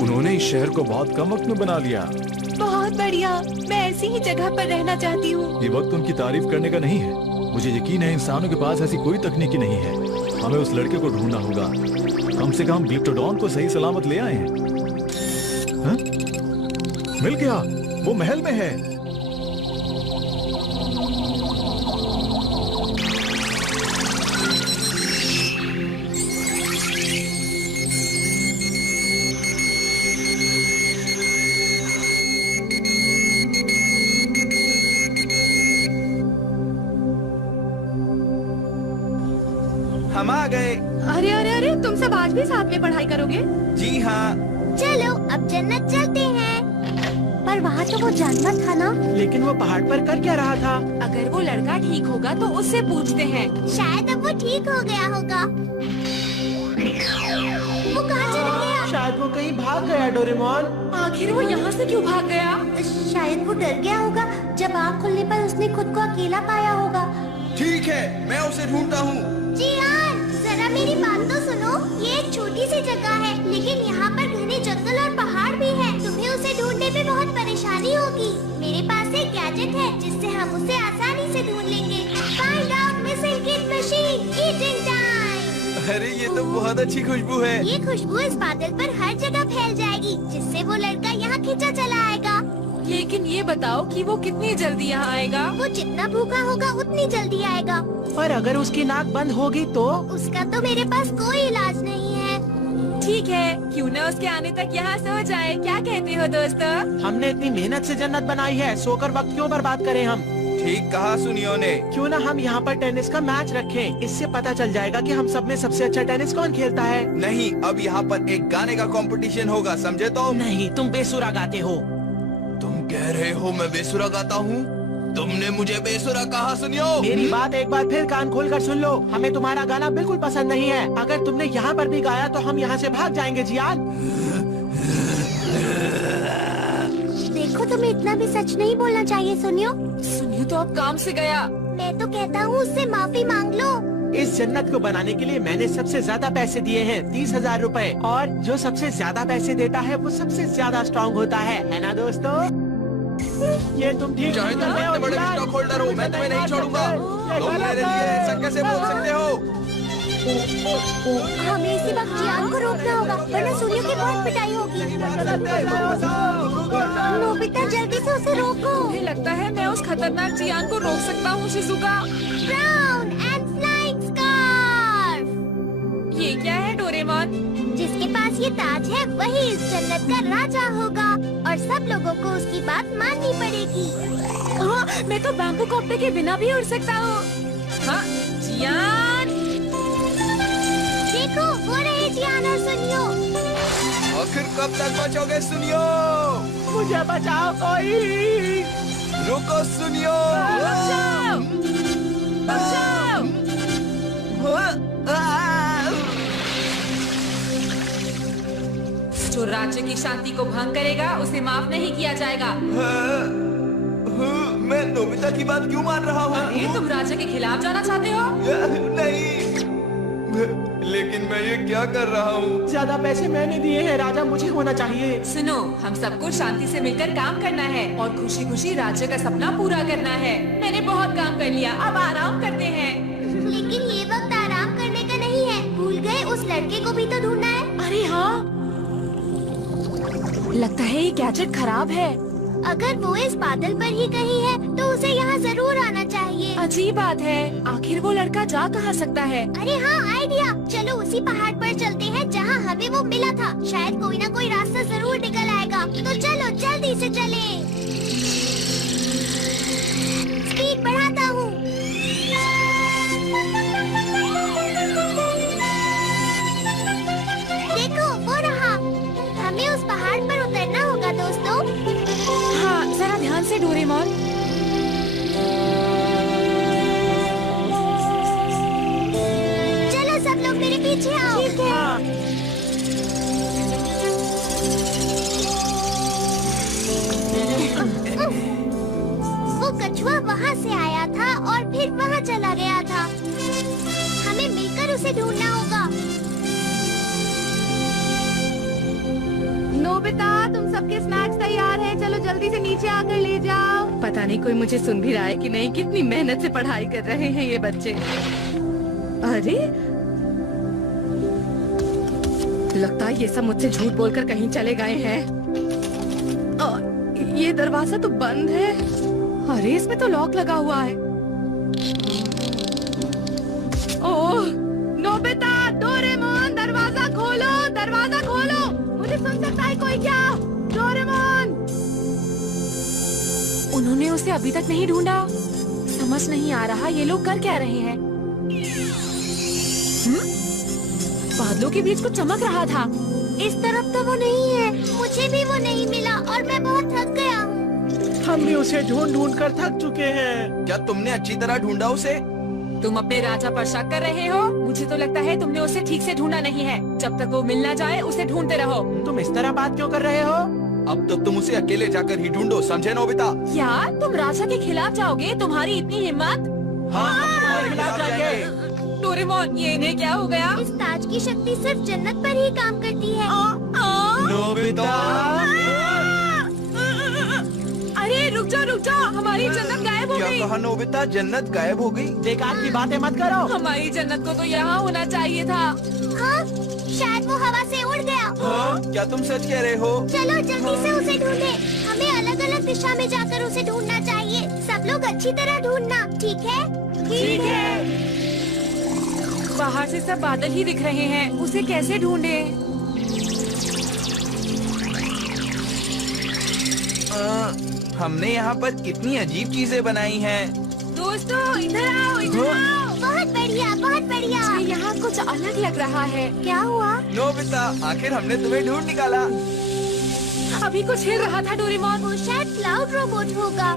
उन्होंने इस शहर को बहुत कम वक्त में बना लिया। बहुत बढ़िया, मैं ऐसी ही जगह पर रहना चाहती हूँ। ये वक्त उनकी तारीफ करने का नहीं है। मुझे यकीन है इंसानों के पास ऐसी कोई तकनीकी नहीं है। हमें उस लड़के को ढूंढना होगा। कम से कम ग्लिप्टोडॉन को सही सलामत ले आए हैं। हाँ? मिल गया, वो महल में है। हम आ गए। अरे अरे अरे, तुम सब आज भी साथ में पढ़ाई करोगे? जी हाँ। चलो अब जन्नत चलते हैं। पर वहाँ तो वो जानवर था ना। लेकिन वो पहाड़ पर कर क्या रहा था? अगर वो लड़का ठीक होगा तो उससे पूछते हैं। शायद अब वो ठीक हो गया होगा। वो कहाँ चला गया? शायद वो कहीं भाग गया डोरेमोन। आखिर वो यहाँ से क्यों भाग गया? शायद वो डर गया होगा जब आँख खुलने पर उसने खुद को अकेला पाया होगा। ठीक है, मैं उसे ढूंढता हूँ। जियान, जरा मेरी बात तो सुनो। ये एक छोटी सी जगह है, लेकिन यहाँ पर घने जंगल और पहाड़ भी है। तुम्हें उसे ढूंढने में बहुत परेशानी होगी। मेरे पास एक गैजेट है जिससे हम उसे आसानी से ढूंढ लेंगे। Find out missing kid machine, eating time. अरे ये तो बहुत अच्छी खुशबू है। ये खुशबू इस बादल पर हर जगह फैल जाएगी, जिससे वो लड़का यहाँ खींचा चला आएगा। लेकिन ये बताओ कि वो कितनी जल्दी यहाँ आएगा? वो जितना भूखा होगा उतनी जल्दी आएगा। और अगर उसकी नाक बंद होगी तो? उसका तो मेरे पास कोई इलाज नहीं है। ठीक है, क्यों न उसके आने तक यहाँ सो जाए। क्या कहते हो दोस्तों? हमने इतनी मेहनत से जन्नत बनाई है, सोकर वक्त क्यों बर्बाद करें हम? ठीक कहा सुनियो ने। क्यों ना हम यहाँ पर टेनिस का मैच रखें? इससे पता चल जाएगा कि हम सब में सबसे अच्छा टेनिस कौन खेलता है। नहीं, अब यहाँ पर एक गाने का कंपटीशन होगा, समझे तो? नहीं, तुम बेसुरा गाते हो। तुम कह रहे हो मैं बेसुरा गाता हूँ? तुमने मुझे बेसुरा कहा सुनियो। मेरी बात एक बार फिर कान खोल कर सुन लो। हमें तुम्हारा गाना बिल्कुल पसंद नहीं है। अगर तुमने यहाँ पर भी गाया तो हम यहाँ से भाग जाएंगे जियान। देखो, तुम्हें इतना भी सच नहीं बोलना चाहिए सुनियो। सुनियो तो अब काम से गया। मैं तो कहता हूँ उससे माफी मांग लो। इस जन्नत को बनाने के लिए मैंने सबसे ज्यादा पैसे दिए हैं, 30,000 रुपए। और जो सबसे ज्यादा पैसे देता है वो सबसे ज्यादा स्ट्रॉन्ग होता है ना दोस्तों? ये तुम ठीक चाहे तुम इतने बड़े स्टॉक होल्डर हो, मैं तुम्हें नहीं छोड़ूंगा। तुम मेरे लिए ऐसा कैसे बोल सकते हो? हमें इसी वक्त जियान को रोकना होगा, वरना सुनियो की बहुत पिटाई होगी। नोबिता, जल्दी से उसे रोको। मुझे लगता है मैं उस खतरनाक जियान को रोक सकता हूँ Shizuka. Brown and flying scarf. ये क्या है डोरेमोन? जिसके पास ये ताज है वही इस जन्नत का राजा होगा और सब लोगों को उसकी बात माननी पड़ेगी। हाँ, मैं तो बैम्बू कॉप्टर के बिना भी उड़ सकता हूँ। हाँ, जियान। देखो, वो रहे जियान और सुनियो। आखिर कब तक बचोगे सुनियो? मुझे बचाओ कोई। रुको सुनियो। बचाओ! बचाओ! जो राज्य की शांति को भंग करेगा उसे माफ नहीं किया जाएगा। मैं नोबिता की बात क्यों मान रहा हूँ? अरे, तुम राज्य के खिलाफ जाना चाहते हो? नहीं, लेकिन मैं ये क्या कर रहा हूँ? ज्यादा पैसे मैंने दिए हैं, राजा मुझे होना चाहिए। सुनो, हम सबको शांति से मिलकर काम करना है और खुशी खुशी राज्य का सपना पूरा करना है। मैंने बहुत काम कर लिया, अब आराम करते हैं। लेकिन ये वक्त आराम करने का नहीं है। भूल गए, उस लड़के को भी तो ढूंढना है। अरे हाँ, लगता है ये गैजेट खराब है। अगर वो इस बादल पर ही कहीं है तो उसे यहाँ जरूर आना चाहिए। अजीब बात है, आखिर वो लड़का जा कहाँ सकता है? अरे हाँ, आइडिया। चलो उसी पहाड़ पर चलते हैं जहाँ हमें वो मिला था। शायद कोई ना कोई रास्ता जरूर निकल आएगा। तो चलो जल्दी से चलें। स्पीड बढ़ाता हूँ। देखो, वो रहा। हमें उस पहाड़ पर उतरना होगा दोस्तों। हाँ, जरा ध्यान से डोरेमोन। चलो सब लोग मेरे पीछे आओ। ठीक है। हाँ। वो कछुआ वहाँ से आया था और फिर वहाँ चला गया था। हमें मिलकर उसे ढूंढना होगा। नोबिता, तुम सबके स्नैक्स तैयार हैं। चलो जल्दी से नीचे आकर ले जाओ। पता नहीं कोई मुझे सुन भी रहा है कि नहीं। कितनी मेहनत से पढ़ाई कर रहे हैं ये बच्चे। अरे, लगता है ये सब मुझसे झूठ बोलकर कहीं चले गए हैं। ये दरवाजा तो बंद है। अरे, इसमें तो लॉक लगा हुआ है। ओह, नोबिता, डोरेमोन, दरवाजा खोलो, दरवाजा खोलो। मुझे सुन सकता है कोई क्या? डोरेमोन! उन्होंने उसे अभी तक नहीं ढूंढा। समझ नहीं आ रहा ये लोग कर क्या रहे हैं। बादलों के बीच कुछ चमक रहा था। इस तरफ तो वो नहीं है, मुझे भी वो नहीं मिला और मैं बहुत थक गया हूँ। हम भी उसे ढूंढ ढूंढ कर थक चुके हैं। क्या तुमने अच्छी तरह ढूंढा उसे? तुम अपने राजा पर शक कर रहे हो? मुझे तो लगता है तुमने उसे ठीक से ढूंढा नहीं है। जब तक वो मिल ना जाए उसे ढूंढते रहो। तुम इस तरह बात क्यों कर रहे हो? अब तो तुम उसे अकेले जाकर ही ढूंढो, समझे नोबिता? क्या तुम राजा के खिलाफ जाओगे? तुम्हारी इतनी हिम्मत? हाँ, हम तुम्हारे खिलाफ जाएंगे। डोरेमोन, ये इन्हें क्या हो गया? इस ताज की शक्ति सिर्फ जन्नत पर ही काम करती है। नोबिता! अरे रुक जाओ, हमारी जन्नत गायब हो क्या गई। कहा नोबिता? जन्नत गायब हो गई? बेकार की बातें मत करो। हमारी जन्नत को तो यहाँ होना चाहिए था। हाँ, शायद वो हवा से उड़ गया। हाँ? क्या तुम सच कह रहे हो? चलो जल्दी से उसे ढूंढे। हमें अलग अलग दिशा में जाकर उसे ढूंढना चाहिए। सब लोग अच्छी तरह ढूंढना, ठीक है? ठीक है। बाहर से सब बादल ही दिख रहे हैं, उसे कैसे ढूंढे? हमने यहाँ पर कितनी अजीब चीजें बनाई हैं। दोस्तों इधर आओ, इधर आओ। बहुत बढ़िया, बहुत बढ़िया। यहाँ कुछ अलग लग रहा है। क्या हुआ? नोबिता, आखिर हमने तुम्हें ढूंढ निकाला। अभी कुछ हिल रहा था डोरेमोन। वो शायद क्लाउड रोबोट होगा।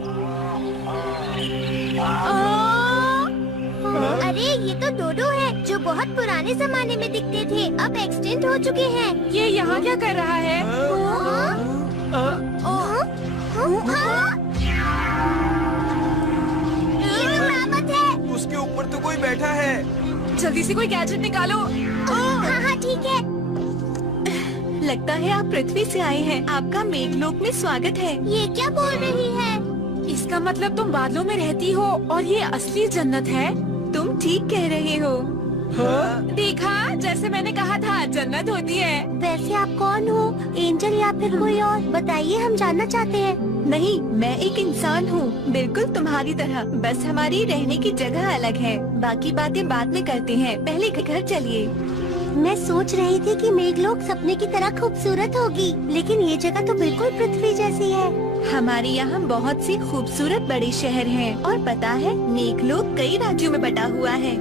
अरे ये तो डोडो है, जो बहुत पुराने जमाने में दिखते थे, अब एक्सटेंट हो चुके हैं। ये यहाँ क्या कर रहा है? ये तो रावत है। उसके ऊपर तो कोई बैठा है। जल्दी से कोई गैजेट निकालो। हाँ ठीक है। लगता है आप पृथ्वी से आए हैं। आपका मेघलोक में स्वागत है। ये क्या बोल रही है? इसका मतलब तुम बादलों में रहती हो और ये असली जन्नत है। तुम ठीक कह रहे हो। देखा, जैसे मैंने कहा था, जन्नत होती है। वैसे आप कौन हो? एंजल या फिर कोई और? बताइए, हम जानना चाहते हैं। नहीं, मैं एक इंसान हूँ, बिल्कुल तुम्हारी तरह। बस हमारी रहने की जगह अलग है। बाकी बातें बाद में करते हैं, पहले घर चलिए। मैं सोच रही थी कि मेघलोक सपने की तरह खूबसूरत होगी, लेकिन ये जगह तो बिल्कुल पृथ्वी जैसी है। हमारे यहाँ बहुत सी खूबसूरत बड़े शहर हैं और पता है मेघलोक कई राज्यों में बटा हुआ है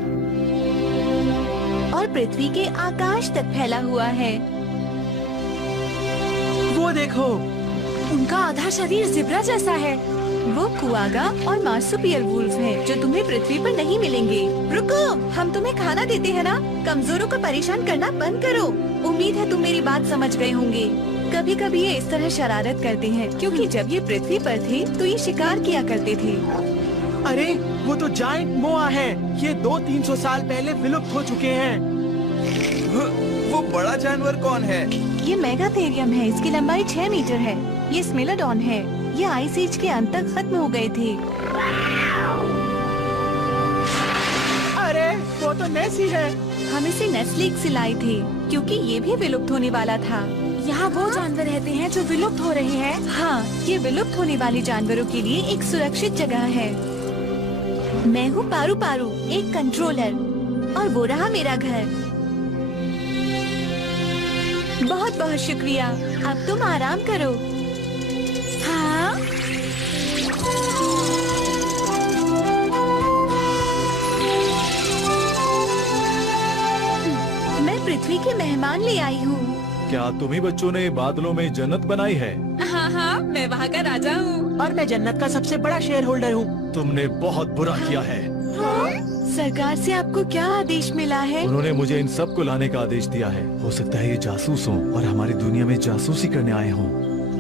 और पृथ्वी के आकाश तक फैला हुआ है। वो देखो, उनका आधा शरीर जिब्रा जैसा है। वो कुआगा और मार्सुपियल वुल्फ हैं, जो तुम्हें पृथ्वी पर नहीं मिलेंगे। रुको, हम तुम्हें खाना देते हैं ना। कमजोरों को परेशान करना बंद करो। उम्मीद है तुम मेरी बात समझ गए होंगे। कभी कभी ये इस तरह शरारत करते हैं, क्योंकि जब ये पृथ्वी पर थे तो ये शिकार किया करते थे। अरे वो तो जायंट मोआ है। ये 200-300 साल पहले विलुप्त हो चुके हैं। वो बड़ा जानवर कौन है? ये मेगाथेरियम है। इसकी लंबाई 6 मीटर है। ये स्मेलोडॉन है। ये आइस एज के अंत तक खत्म हो गए थे। अरे वो तो नेसी है। हम इसे नेस्लीक से लाए थे, क्योंकि ये भी विलुप्त होने वाला था। यहाँ वो जानवर रहते हैं जो विलुप्त हो रहे हैं। हाँ, ये विलुप्त होने वाले जानवरों के लिए एक सुरक्षित जगह है। मैं हूँ पारू पारू, एक कंट्रोलर, और वो रहा मेरा घर। बहुत बहुत शुक्रिया। अब तुम आराम करो। हाँ? मैं पृथ्वी के मेहमान ले आई हूँ। क्या तुम्ही बच्चों ने बादलों में जन्नत बनाई है? हाँ, मैं वहाँ का राजा हूँ। और मैं जन्नत का सबसे बड़ा शेयर होल्डर हूँ। तुमने बहुत बुरा किया है। सरकार से आपको क्या आदेश मिला है? उन्होंने मुझे इन सब को लाने का आदेश दिया है। हो सकता है ये जासूस हों और हमारी दुनिया में जासूसी करने आए हों।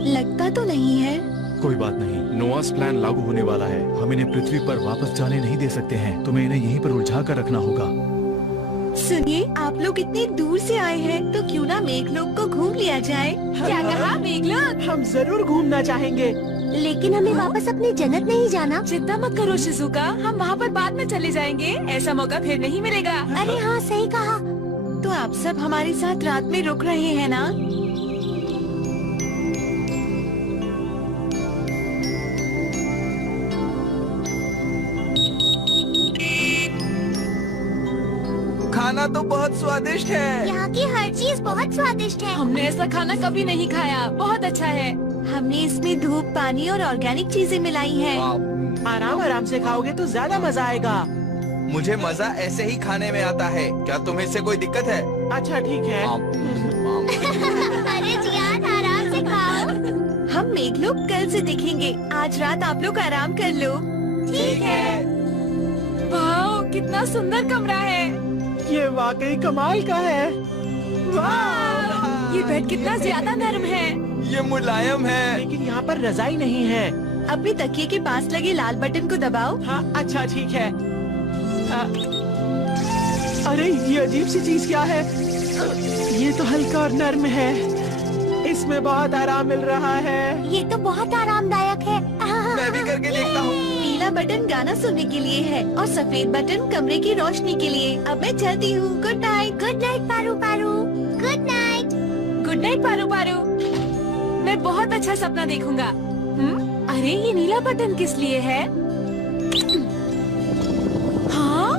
लगता तो नहीं है। कोई बात नहीं, नोआस प्लान लागू होने वाला है। हम इन्हें पृथ्वी पर वापस जाने नहीं दे सकते हैं। तुम्हें इन्हें यहीं पर उलझा कर रखना होगा। सुनिए, आप लोग इतनी दूर से आए हैं, तो क्यों ना मेघलोक को घूम लिया जाए? क्या कहा? मेघलोक? हम जरूर घूमना चाहेंगे, लेकिन हमें वापस अपनी जन्नत नहीं जाना। चिंता मत करो शिजुका, हम वहाँ पर बाद में चले जाएंगे। ऐसा मौका फिर नहीं मिलेगा। अरे हाँ, सही कहा। तो आप सब हमारे साथ रात में रुक रहे हैं ना? खाना तो बहुत स्वादिष्ट है। यहाँ की हर चीज बहुत स्वादिष्ट है। हमने ऐसा खाना कभी नहीं खाया। बहुत अच्छा है। हमने इसमें धूप, पानी और ऑर्गेनिक चीजें मिलाई हैं। आराम आराम से खाओगे तो ज्यादा मजा आएगा। मुझे मजा ऐसे ही खाने में आता है। क्या तुम्हें इससे कोई दिक्कत है? अच्छा ठीक है। अरे जियान आराम से खाओ। हम मेघलोक कल से दिखेंगे। आज रात आप लोग आराम कर लो। ठीक है। वाह, कितना सुंदर कमरा है। ये वाकई कमाल का है। वाह, ये बेड कितना ज्यादा नरम है। ये मुलायम है। लेकिन यहाँ पर रजाई नहीं है। अपने तकिए के पास लगे लाल बटन को दबाओ। हाँ अच्छा ठीक है। अरे ये अजीब सी चीज क्या है? ये तो हल्का और नर्म है। इसमें बहुत आराम मिल रहा है। ये तो बहुत आरामदायक है। मैं भी करके देखता हूँ। नीला बटन गाना सुनने के लिए है और सफेद बटन कमरे की रोशनी के लिए। अब मैं चलती हूँ। Good night. Good night Paru Paru. Good night. Good night Paru Paru. मैं बहुत अच्छा सपना देखूंगा। अरे ये नीला बटन किस लिए है? हाँ?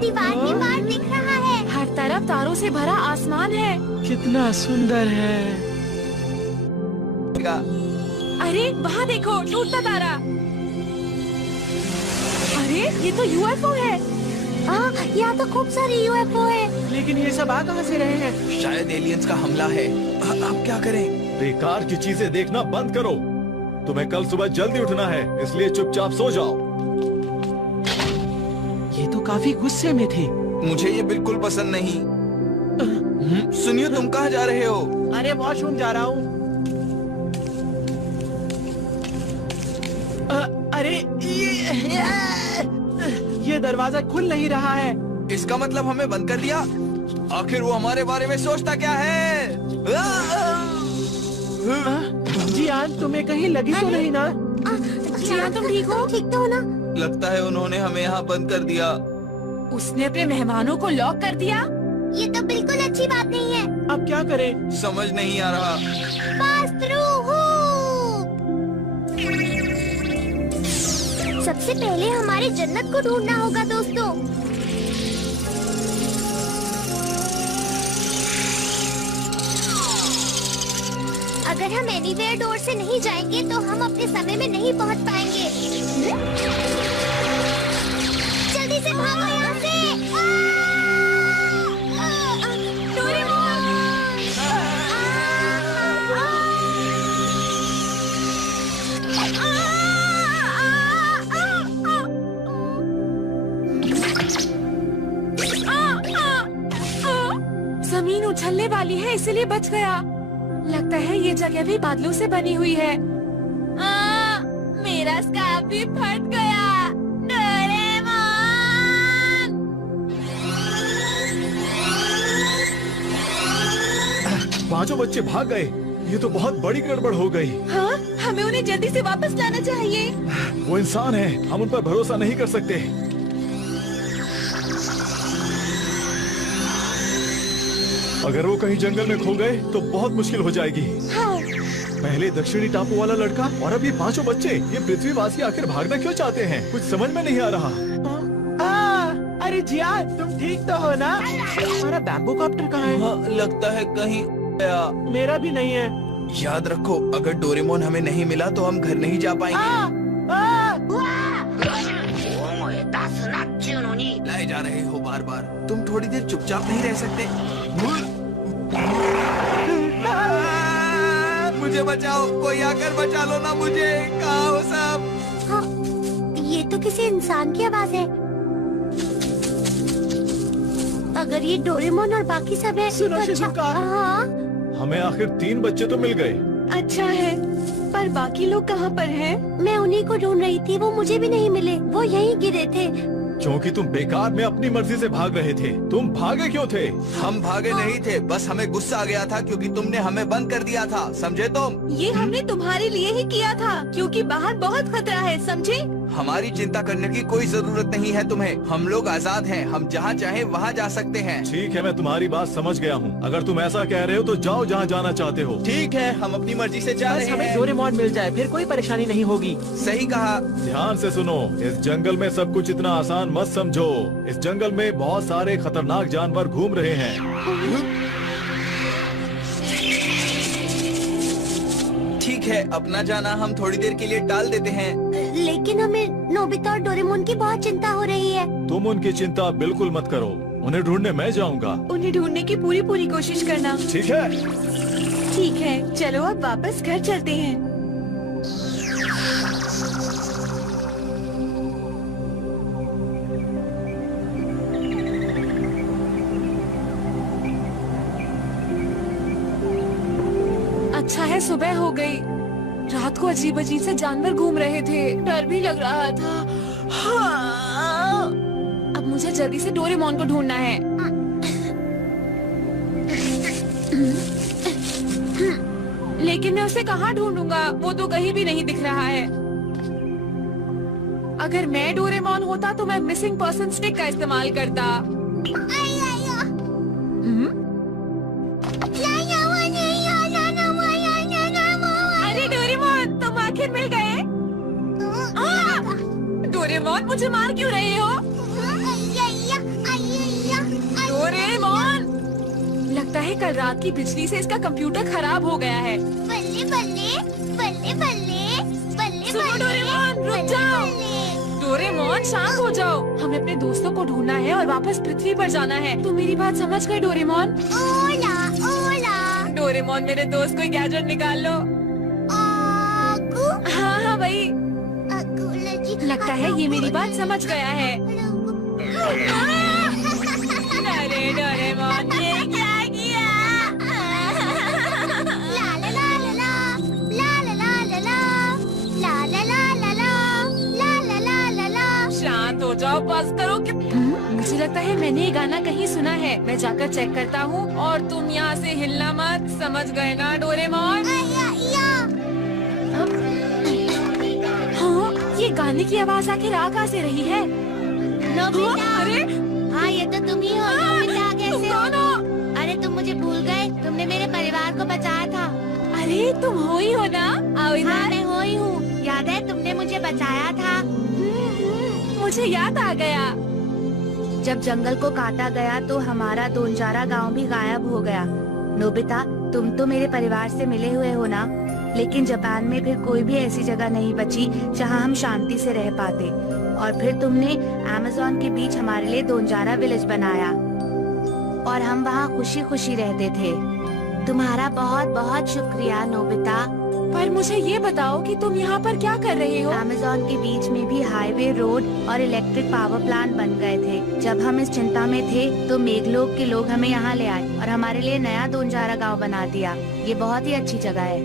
दीवार के पार दिख रहा है। हर तरफ तारों से भरा आसमान है। कितना सुंदर है। अरे वहाँ देखो, टूटता तारा। अरे ये तो यूएफओ है। यहाँ तो खूब सारी यूएफओ है। लेकिन ये सब आ कहाँ से रहे हैं? शायद एलियंस का हमला है। अब क्या करें? बेकार की चीजें देखना बंद करो। तुम्हें कल सुबह जल्दी उठना है, इसलिए चुपचाप सो जाओ। ये तो काफी गुस्से में थे। मुझे ये बिल्कुल पसंद नहीं। सुनियो, तुम कहाँ जा रहे हो? अरे वॉशरूम जा रहा हूँ। अरे ये दरवाजा खुल नहीं रहा है। इसका मतलब हमें बंद कर दिया? आखिर वो हमारे बारे में सोचता क्या है? जियान, तुम्हें कहीं लगी तो नहीं ना? जियान, तुम ठीक हो? ठीक तो हो ना? लगता है उन्होंने हमें यहाँ बंद कर दिया। उसने अपने मेहमानों को लॉक कर दिया। ये तो बिल्कुल अच्छी बात नहीं है। अब क्या करें? समझ नहीं आ रहा। पास थ्रू हूँ। सबसे पहले हमारी जन्नत को ढूंढना होगा दोस्तों। अगर हम एनीवेयर डोर से नहीं जाएंगे तो हम अपने समय में नहीं पहुंच पाएंगे। जल्दी से भागो यहाँ से। जमीन उछलने वाली है, इसलिए बच गया। लगता है ये जगह भी बादलों से बनी हुई है। मेरा स्कार्फ भी फट गया। डोरेमोन! पांचों बच्चे भाग गए। ये तो बहुत बड़ी गड़बड़ हो गई। हाँ, हमें उन्हें जल्दी से वापस लाना चाहिए। वो इंसान है, हम उन पर भरोसा नहीं कर सकते। अगर वो कहीं जंगल में खो गए तो बहुत मुश्किल हो जाएगी। हाँ। पहले दक्षिणी टापू वाला लड़का और अब ये पांचों बच्चे। ये पृथ्वीवासी आखिर भागना क्यों चाहते हैं? कुछ समझ में नहीं आ रहा। अरे जियान, तुम ठीक तो हो ना? हमारा बैम्बू कॉप्टर कहाँ है? हाँ, लगता है कहीं गया। मेरा भी नहीं है। याद रखो, अगर डोरेमोन हमें नहीं मिला तो हम घर नहीं जा पाएंगे। लाए जा रहे हो बार बार। तुम थोड़ी देर चुपचाप नहीं रह सकते? मुझे बचाओ, कोई आकर बचा लो ना मुझे। कहाँ हो सब? हाँ, ये तो किसी इंसान की आवाज है। अगर ये डोरेमोन और बाकी सब है सुनो तो अच्छा। शिजुका। हाँ, हमें आखिर 3 बच्चे तो मिल गए। अच्छा है, पर बाकी लोग कहाँ पर हैं? मैं उन्हीं को ढूंढ रही थी। वो मुझे भी नहीं मिले। वो यहीं गिरे थे। क्योंकि तुम बेकार में अपनी मर्जी से भाग रहे थे। तुम भागे क्यों थे? हम भागे नहीं थे, बस हमें गुस्सा आ गया था क्योंकि तुमने हमें बंद कर दिया था। समझे तुम? ये हमने तुम्हारे लिए ही किया था, क्योंकि बाहर बहुत खतरा है। समझे? हमारी चिंता करने की कोई जरूरत नहीं है तुम्हें। हम लोग आजाद हैं, हम जहाँ चाहे वहाँ जा सकते हैं। ठीक है, मैं तुम्हारी बात समझ गया हूँ। अगर तुम ऐसा कह रहे हो तो जाओ जहाँ जाना चाहते हो। ठीक है, हम अपनी मर्जी से जा बस रहे हमें हैं। डोरेमोन मिल जाए, फिर कोई परेशानी नहीं होगी। सही कहा। ध्यान से सुनो, इस जंगल में सब कुछ इतना आसान मत समझो। इस जंगल में बहुत सारे खतरनाक जानवर घूम रहे हैं। ठीक है, अपना जाना हम थोड़ी देर के लिए टाल देते हैं। लेकिन हमें नोबिता और डोरेमोन की बहुत चिंता हो रही है। तुम उनकी चिंता बिल्कुल मत करो, उन्हें ढूंढने मैं जाऊंगा। उन्हें ढूंढने की पूरी कोशिश करना। ठीक है। ठीक है, चलो अब वापस घर चलते हैं। अच्छा है सुबह हो गई। रात को अजीब अजीब से जानवर घूम रहे थे, डर भी लग रहा था। हाँ। अब मुझे जल्दी से डोरेमोन को ढूंढना है। लेकिन मैं उसे कहाँ ढूंढूंगा? वो तो कहीं भी नहीं दिख रहा है। अगर मैं डोरेमोन होता तो मैं मिसिंग पर्सन स्टिक का इस्तेमाल करता। अरे डोरेमोन, तुम आखिर मिल गए। डोरेमोन, मुझे मार क्यों रहे हो? डोरेमोन, लगता है कल रात की बिजली से इसका कंप्यूटर खराब हो गया है। बल्ले बल्ले बल्ले बल्ले बल्ले। सुनो डोरेमोन, रुक जाओ। डोरेमोन, शांत हो जाओ। हमें अपने दोस्तों को ढूंढना है और वापस पृथ्वी पर जाना है। तुम मेरी बात समझ गए डोरेमोन? ओला ओला। डोरेमोन, मेरे दोस्त कोई गैजेट निकाल लो। हाँ हाँ वही। लगता है ये मेरी बात समझ गया है। अरे डोरेमोन, ये क्या किया? ला ला ला ला ला ला ला ला ला ला ला ला ला ला ला ला ला ला। शांत हो जाओ, बस करो कि मुझे लगता है मैंने ये गाना कहीं सुना है। मैं जाकर चेक करता हूँ और तुम यहाँ से हिलना मत, समझ गए ना डोरेमोन? हाँ, ये गाने की आवाज आखिर आ कहाँ से रही है? नोबिता। अरे हाँ, ये तो तुम ही हो। नोबिता कैसे हो? हो? अरे तुम मुझे भूल गए? तुमने मेरे परिवार को बचाया था। अरे तुम हो ही हो ना? आओ इधर। हाँ, मैं हो ही हूँ। याद है तुमने मुझे बचाया था? मुझे याद आ गया। जब जंगल को काटा गया तो हमारा दोनजारा गांव भी गायब हो गया। नोबिता, तुम तो मेरे परिवार से मिले हुए हो ना? लेकिन जापान में फिर कोई भी ऐसी जगह नहीं बची जहां हम शांति से रह पाते। और फिर तुमने अमेज़न के बीच हमारे लिए दोनजारा विलेज बनाया और हम वहां खुशी खुशी रहते थे। तुम्हारा बहुत बहुत शुक्रिया नोबिता। पर मुझे ये बताओ कि तुम यहाँ पर क्या कर रहे हो? अमेज़न के बीच में भी हाईवे, रोड और इलेक्ट्रिक पावर प्लांट बन गए थे। जब हम इस चिंता में थे तो मेघलोक के लोग हमें यहाँ ले आए और हमारे लिए नया दोनजारा गांव बना दिया। ये बहुत ही अच्छी जगह है।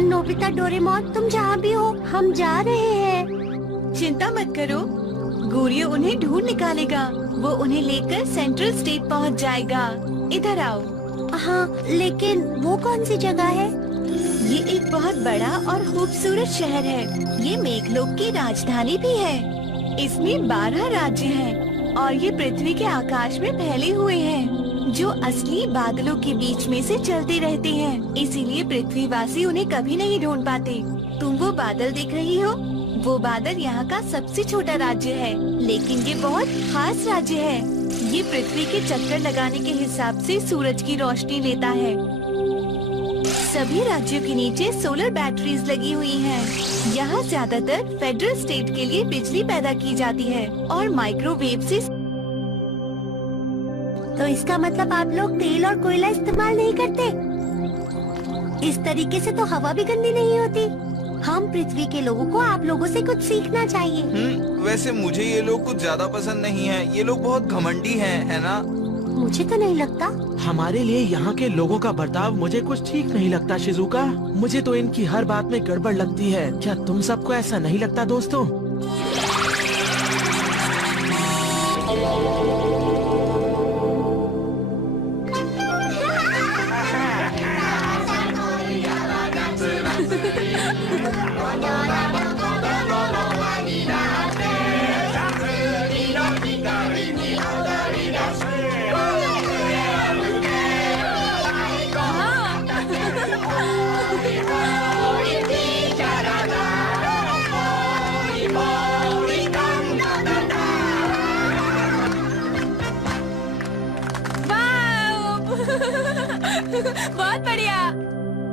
नोबिता, डोरेमोन, तुम जहाँ भी हो, हम जा रहे हैं। चिंता मत करो, गोरियो उन्हें ढूंढ निकालेगा। वो उन्हें लेकर सेंट्रल स्टेट पहुंच जाएगा। इधर आओ। हाँ, लेकिन वो कौन सी जगह है? ये एक बहुत बड़ा और खूबसूरत शहर है। ये मेघलोक की राजधानी भी है। इसमें 12 राज्य हैं और ये पृथ्वी के आकाश में फैले हुए हैं, जो असली बादलों के बीच में से चलते रहते हैं। इसीलिए पृथ्वीवासी उन्हें कभी नहीं ढूंढ पाते। तुम वो बादल देख रही हो? वो बादल यहाँ का सबसे छोटा राज्य है, लेकिन ये बहुत खास राज्य है। ये पृथ्वी के चक्कर लगाने के हिसाब से सूरज की रोशनी लेता है। सभी राज्यों के नीचे सोलर बैटरीज लगी हुई हैं। यहाँ ज्यादातर फेडरल स्टेट के लिए बिजली पैदा की जाती है और माइक्रोवेव से। तो इसका मतलब आप लोग तेल और कोयला इस्तेमाल नहीं करते? इस तरीके से तो हवा भी गंदी नहीं होती। हम पृथ्वी के लोगों को आप लोगों से कुछ सीखना चाहिए। वैसे मुझे ये लोग कुछ ज्यादा पसंद नहीं है। ये लोग बहुत घमंडी हैं, है ना? मुझे तो नहीं लगता। हमारे लिए यहाँ के लोगों का बर्ताव मुझे कुछ ठीक नहीं लगता शिजुका। मुझे तो इनकी हर बात में गड़बड़ लगती है। क्या तुम सबको ऐसा नहीं लगता दोस्तों? बहुत बढ़िया।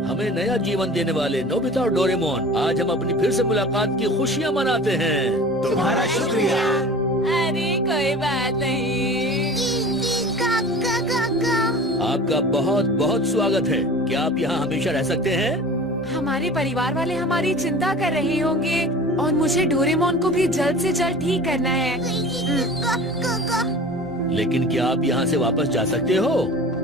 हमें नया जीवन देने वाले नोबिता और डोरेमोन, आज हम अपनी फिर से मुलाकात की खुशियाँ मनाते हैं। तुम्हारा शुक्रिया। अरे कोई बात नहीं। आपका बहुत बहुत स्वागत है। क्या आप यहाँ हमेशा रह सकते हैं? हमारे परिवार वाले हमारी चिंता कर रहे होंगे और मुझे डोरेमोन को भी जल्द से जल्द ठीक करना है। लेकिन क्या आप यहाँ से वापस जा सकते हो?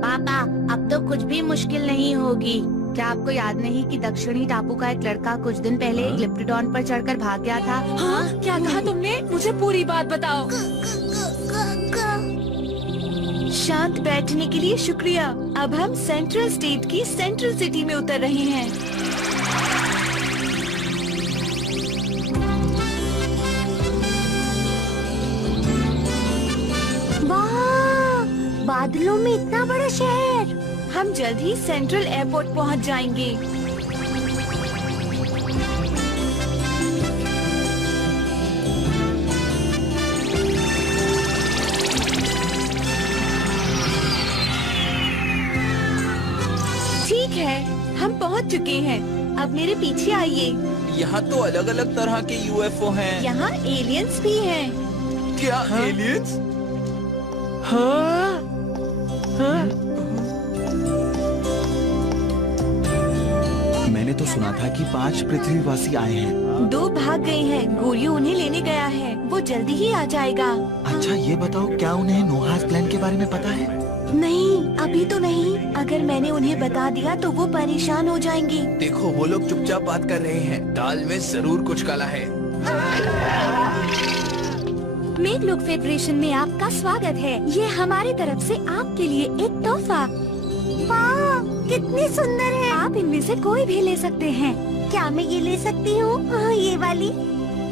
पापा, अब तो कुछ भी मुश्किल नहीं होगी। क्या आपको याद नहीं कि दक्षिणी टापू का एक लड़का कुछ दिन पहले एक लिप्टोडॉन पर चढ़कर भाग गया था? हाँ, क्या कहा तुमने? मुझे पूरी बात बताओ। शांत बैठने के लिए शुक्रिया। अब हम सेंट्रल स्टेट की सेंट्रल सिटी में उतर रहे हैं। वाह, बादलों में इतना बड़ा शहर। हम जल्द ही सेंट्रल एयरपोर्ट पहुंच जाएंगे। ठीक है, हम पहुंच चुके हैं। अब मेरे पीछे आइए। यहाँ तो अलग अलग तरह के यूएफओ हैं। यहाँ एलियंस भी हैं। क्या एलियंस? हाँ? हाँ? मैंने तो सुना था कि 5 पृथ्वीवासी आए हैं। 2 भाग गए हैं। गोरियो उन्हें लेने गया है। वो जल्दी ही आ जाएगा। अच्छा ये बताओ, क्या उन्हें नोहास प्लान के बारे में पता है? नहीं, अभी तो नहीं। अगर मैंने उन्हें बता दिया तो वो परेशान हो जाएंगे। देखो, वो लोग चुपचाप बात कर रहे हैं। दाल में जरूर कुछ काला है। मेघलोक फेडरेशन में आपका स्वागत है। ये हमारी तरफ से आपके लिए एक तोहफा। वाह, कितनी सुंदर है। आप इनमें से कोई भी ले सकते हैं। क्या मैं ये ले सकती हूँ? ये वाली?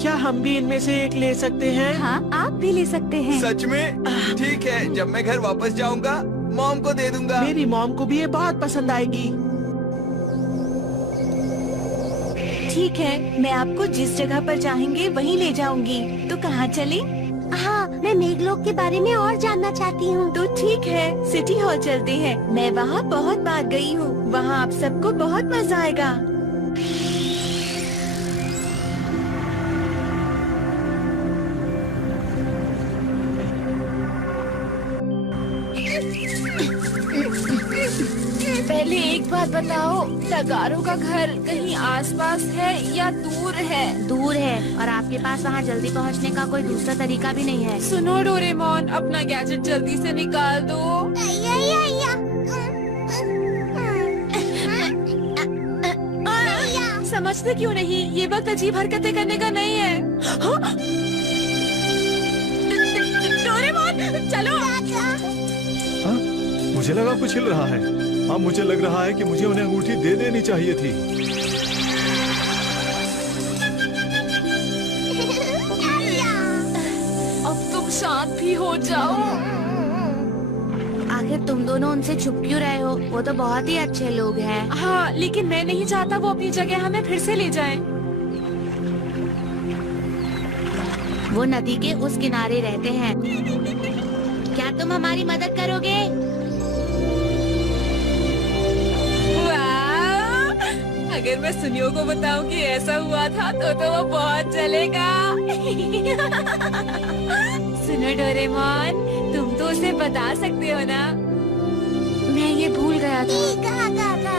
क्या हम भी इनमें से एक ले सकते हैं? हाँ, आप भी ले सकते हैं। सच में? ठीक है, जब मैं घर वापस जाऊंगा मॉम को दे दूंगा। मेरी मॉम को भी ये बहुत पसंद आएगी। ठीक है, मैं आपको जिस जगह पर चाहेंगे वहीं ले जाऊंगी। तो कहाँ चले? हाँ, मैं मेघलोक के बारे में और जानना चाहती हूँ। तो ठीक है, सिटी हॉल चलते हैं। मैं वहाँ बहुत बार गई हूँ। वहाँ आप सबको बहुत मजा आएगा। पहले एक बात बताओ, टगारों का घर कहीं आसपास है या दूर है? दूर है, और आपके पास वहाँ जल्दी पहुँचने का कोई दूसरा तरीका भी नहीं है। सुनो डोरेमोन, अपना गैजेट जल्दी से निकाल दो। समझते क्यों नहीं? ये वक्त अजीब हरकतें करने का नहीं है। हाँ? डोरेमोन, चलो। हाँ? मुझे लगा कुछ हिल रहा है। हाँ, मुझे लग रहा है कि मुझे उन्हें अंगूठी दे देनी चाहिए थी। अब तुम शांत भी हो जाओ। आखिर तुम दोनों उनसे छुप क्यों रहे हो? वो तो बहुत ही अच्छे लोग हैं। हाँ, लेकिन मैं नहीं चाहता वो अपनी जगह हमें फिर से ले जाएं। वो नदी के उस किनारे रहते हैं। क्या तुम हमारी मदद करोगे? अगर मैं सुनियो को बताऊं कि ऐसा हुआ था तो वो बहुत जलेगा। सुनो डोरेमोन, तुम तो उसे बता सकते हो ना? मैं ये भूल गया था।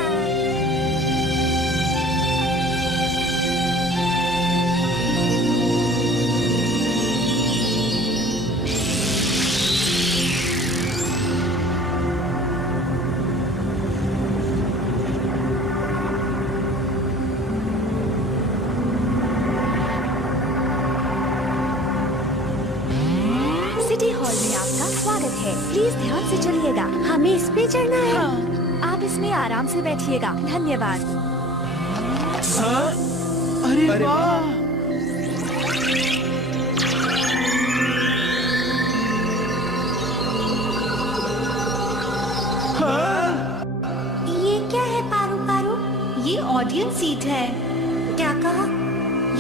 सिटी हॉल में आपका स्वागत है। प्लीज ध्यान से चलिएगा, हमें इस पे चढ़ना है। हाँ। आप इसमें आराम से बैठिएगा। धन्यवाद। हाँ? अरे वाह! हाँ? ये क्या है पारू पारू? ये ऑडियंस सीट है। क्या कहा?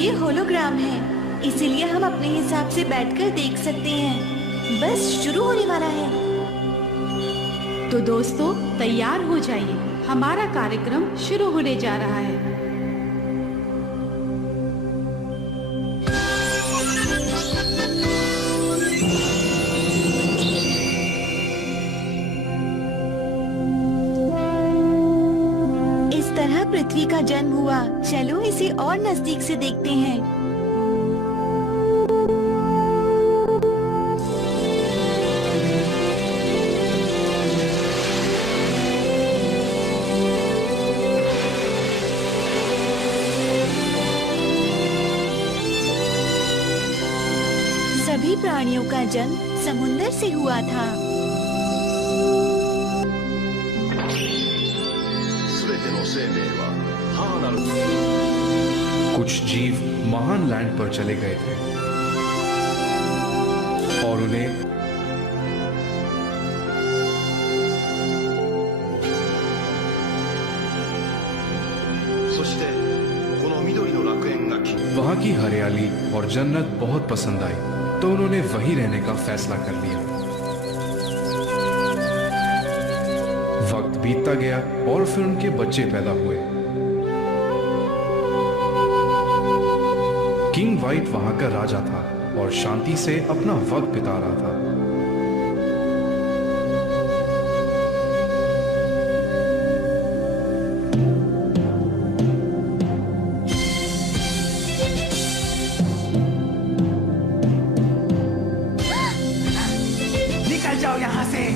ये होलोग्राम है, इसीलिए हम अपने हिसाब से बैठकर देख सकते हैं। बस शुरू होने वाला है। तो दोस्तों तैयार हो जाइए, हमारा कार्यक्रम शुरू होने जा रहा है। इस तरह पृथ्वी का जन्म हुआ। चलो इसे और नजदीक से देखते हैं। सभी प्राणियों का जन्म समुद्र से हुआ था। कुछ जीव महान लैंड पर चले गए थे और उन्हें वहां की हरियाली और जन्नत बहुत पसंद आई, तो उन्होंने वहीं रहने का फैसला कर लिया। वक्त बीतता गया और फिर उनके बच्चे पैदा हुए। किंग वाइट वहां का राजा था और शांति से अपना वक्त बिता रहा था। निकल जाओ यहाँ से।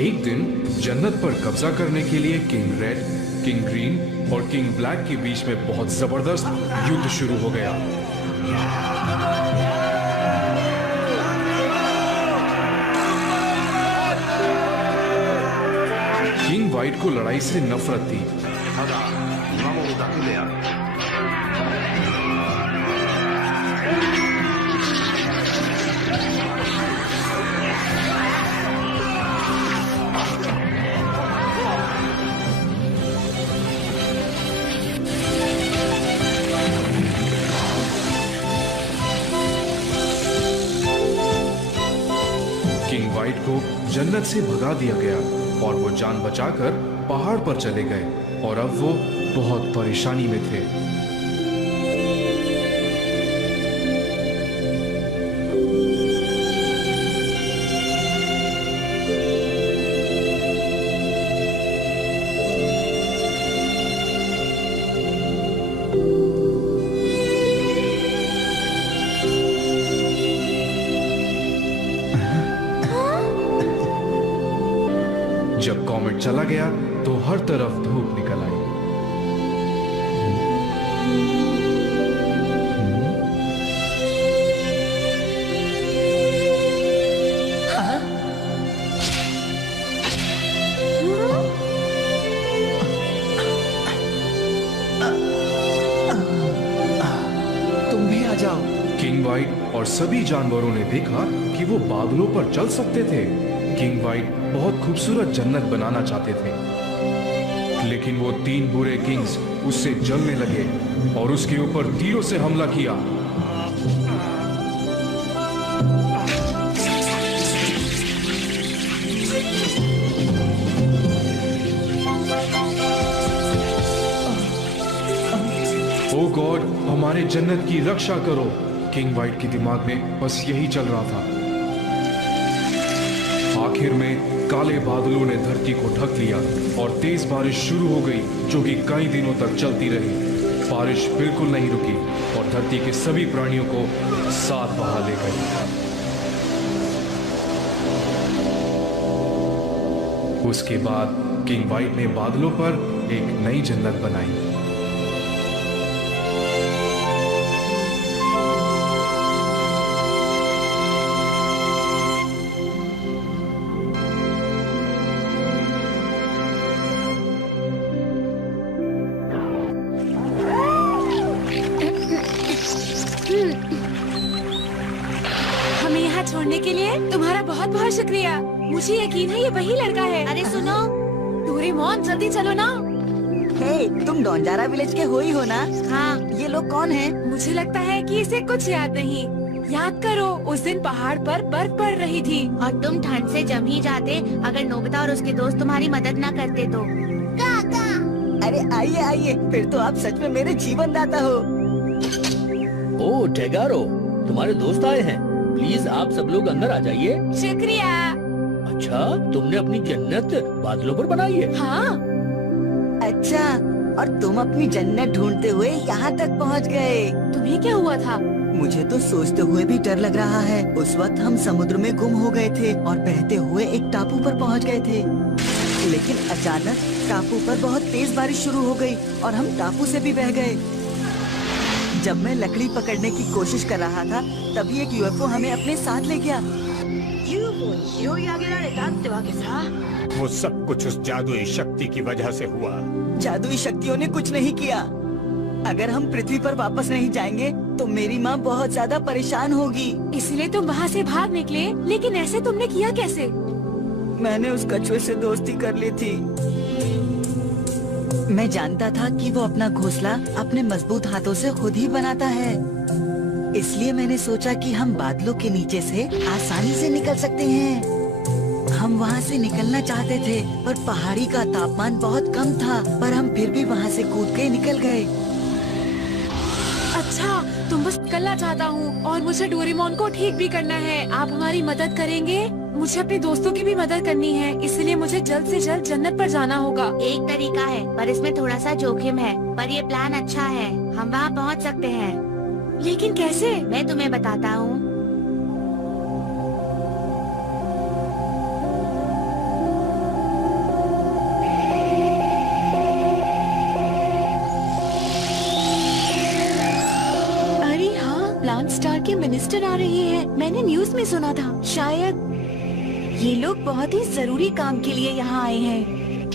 एक दिन जन्नत पर कब्जा करने के लिए किंग रेड, किंग ग्रीन और किंग ब्लैक के बीच में बहुत जबरदस्त युद्ध शुरू हो गया। किंग वाइट को लड़ाई से नफरत थी, किंग वाइट को जन्नत से भगा दिया गया और वो जान बचाकर पहाड़ पर चले गए और अब वो बहुत परेशानी में थे। जब कॉमेट चला गया तो हर तरफ धूप निकल आई। तुम भी आ जाओ। किंग वाइट और सभी जानवरों ने देखा कि वो बादलों पर चल सकते थे। किंग वाइट बहुत खूबसूरत जन्नत बनाना चाहते थे, लेकिन वो तीन बुरे किंग्स उससे जलने लगे और उसके ऊपर तीरों से हमला किया। ओ गॉड, हमारे जन्नत की रक्षा करो। किंग वाइट के दिमाग में बस यही चल रहा था। आखिर में काले बादलों ने धरती को ढक लिया और तेज बारिश शुरू हो गई, जो कि कई दिनों तक चलती रही। बारिश बिल्कुल नहीं रुकी और धरती के सभी प्राणियों को साथ बहा ले गई। उसके बाद किंग वाइट ने बादलों पर एक नई जन्नत बनाई। यहाँ छोड़ने के लिए तुम्हारा बहुत बहुत शुक्रिया। मुझे यकीन है ये वही लड़का है। अरे सुनो, डोरेमोन जल्दी चलो ना। हे, तुम डोंजारा विलेज के हो ही हो ना? हाँ। ये लोग कौन हैं? मुझे लगता है कि इसे कुछ याद नहीं। याद करो, उस दिन पहाड़ पर बर्फ पड़ रही थी और तुम ठंड से जम ही जाते अगर नोबिता और उसके दोस्त तुम्हारी मदद न करते तो। अरे आइए आइए, फिर तो आप सच में मेरे जीवन दाता हो। ओ टेगारो, तुम्हारे दोस्त आए हैं। प्लीज आप सब लोग अंदर आ जाइए। शुक्रिया। अच्छा, तुमने अपनी जन्नत बादलों पर बनाई है? हाँ। अच्छा, और तुम अपनी जन्नत ढूंढते हुए यहाँ तक पहुँच गए। तुम्हें क्या हुआ था? मुझे तो सोचते हुए भी डर लग रहा है। उस वक्त हम समुद्र में गुम हो गए थे और बहते हुए एक टापू पर पहुँच गए थे, लेकिन अचानक टापू पर बहुत तेज बारिश शुरू हो गई और हम टापू से भी बह गए। जब मैं लकड़ी पकड़ने की कोशिश कर रहा था, तभी एक यूएफओ हमें अपने साथ ले गया। वो सब कुछ उस जादुई शक्ति की वजह से हुआ। जादुई शक्तियों ने कुछ नहीं किया। अगर हम पृथ्वी पर वापस नहीं जाएंगे तो मेरी माँ बहुत ज्यादा परेशान होगी। इसलिए तुम वहाँ से भाग निकले, लेकिन ऐसे तुमने किया कैसे? मैंने उस कछुए से दोस्ती कर ली थी। मैं जानता था कि वो अपना घोंसला अपने मजबूत हाथों से खुद ही बनाता है, इसलिए मैंने सोचा कि हम बादलों के नीचे से आसानी से निकल सकते हैं। हम वहाँ से निकलना चाहते थे, पर पहाड़ी का तापमान बहुत कम था, पर हम फिर भी वहाँ से कूद के निकल गए। अच्छा, तुम बस निकलना चाहता हूँ और मुझे डोरेमोन को ठीक भी करना है। आप हमारी मदद करेंगे? मुझे अपने दोस्तों की भी मदद करनी है, इसलिए मुझे जल्द से जल्द जन्नत पर जाना होगा। एक तरीका है, पर इसमें थोड़ा सा जोखिम है, पर ये प्लान अच्छा है। हम वहाँ पहुँच सकते हैं। लेकिन कैसे? मैं तुम्हें बताता हूँ। अरे हाँ, प्लान स्टार के मिनिस्टर आ रहे हैं। मैंने न्यूज में सुना था। शायद ये लोग बहुत ही जरूरी काम के लिए यहाँ आए हैं।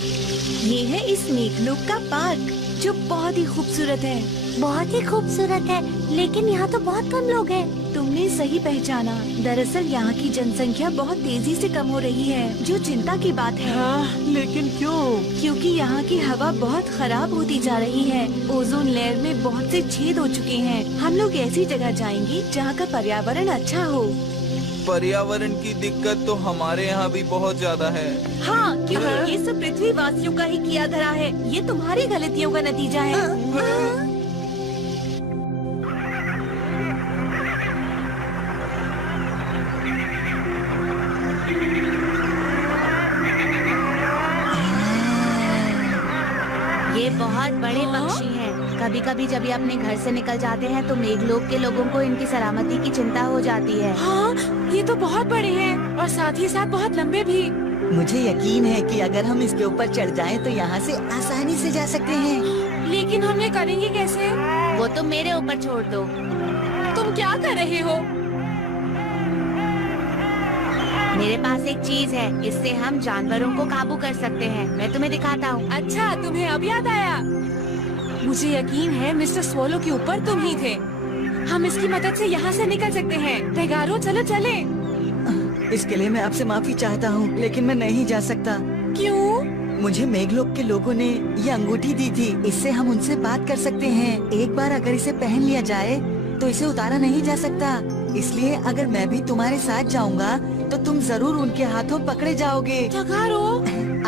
ये है इस मेघलोक का पार्क, जो बहुत ही खूबसूरत है। बहुत ही खूबसूरत है, लेकिन यहाँ तो बहुत कम लोग हैं। तुमने सही पहचाना। दरअसल यहाँ की जनसंख्या बहुत तेजी से कम हो रही है, जो चिंता की बात है। हाँ, लेकिन क्यों? क्योंकि यहाँ की हवा बहुत खराब होती जा रही है। ओजोन लेयर में बहुत से छेद हो चुके हैं। हम लोग ऐसी जगह जाएंगे जहाँ का पर्यावरण अच्छा हो। पर्यावरण की दिक्कत तो हमारे यहाँ भी बहुत ज्यादा है। हाँ, क्योंकि ये सब पृथ्वी वासियों का ही किया धरा है। ये तुम्हारी गलतियों का नतीजा है। ये बहुत बड़े पक्षी हैं। कभी कभी जब ये अपने घर से निकल जाते हैं तो मेघलोक के लोगों को इनकी सलामती की चिंता हो जाती है। हाँ, ये तो बहुत बड़े हैं और साथ ही साथ बहुत लंबे भी। मुझे यकीन है कि अगर हम इसके ऊपर चढ़ जाएं तो यहाँ से आसानी से जा सकते हैं। लेकिन हम ये करेंगे कैसे? वो तुम मेरे ऊपर छोड़ दो। तुम क्या कर रहे हो? मेरे पास एक चीज है, इससे हम जानवरों को काबू कर सकते हैं। मैं तुम्हें दिखाता हूँ। अच्छा, तुम्हें अब याद आया। मुझे यकीन है मिस्टर स्वॉलो के ऊपर तुम ही थे। हम इसकी मदद से यहाँ से निकल सकते हैं। टेगारो, चलो चले। इसके लिए मैं आपसे माफी चाहता हूँ, लेकिन मैं नहीं जा सकता। क्यों? मुझे मेघलोक के लोगों ने ये अंगूठी दी थी, इससे हम उनसे बात कर सकते हैं। एक बार अगर इसे पहन लिया जाए तो इसे उतारा नहीं जा सकता। इसलिए अगर मैं भी तुम्हारे साथ जाऊंगा तो तुम जरूर उनके हाथों पकड़े जाओगे। टेगारो,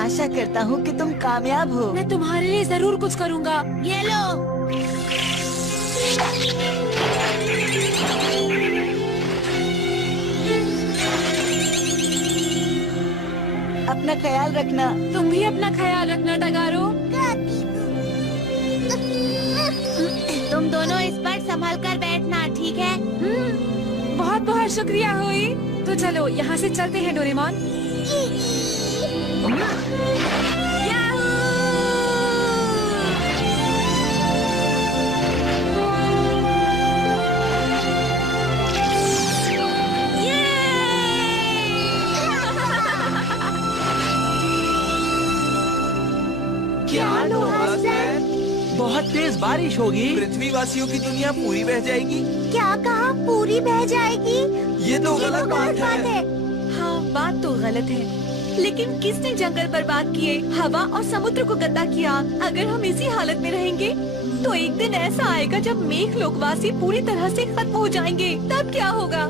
आशा करता हूँ कि तुम कामयाब हो। मैं तुम्हारे लिए जरूर कुछ करूँगा। ये लो। अपना ख्याल रखना। तुम भी अपना ख्याल रखना टेगारो। तुम दोनों इस पर संभल कर बैठना, ठीक है? बहुत बहुत शुक्रिया हुई। तो चलो यहाँ से चलते हैं डोरेमोन। क्या लोहास है? बहुत तेज बारिश होगी। पृथ्वी वासियों की दुनिया पूरी बह जाएगी। क्या कहा? पूरी बह जाएगी? ये तो गलत बात है। हाँ, बात तो गलत है, लेकिन किसने जंगल बर्बाद किए, हवा और समुद्र को गंदा किया। अगर हम इसी हालत में रहेंगे तो एक दिन ऐसा आएगा जब मेघ लोकवासी पूरी तरह से खत्म हो जाएंगे, तब क्या होगा?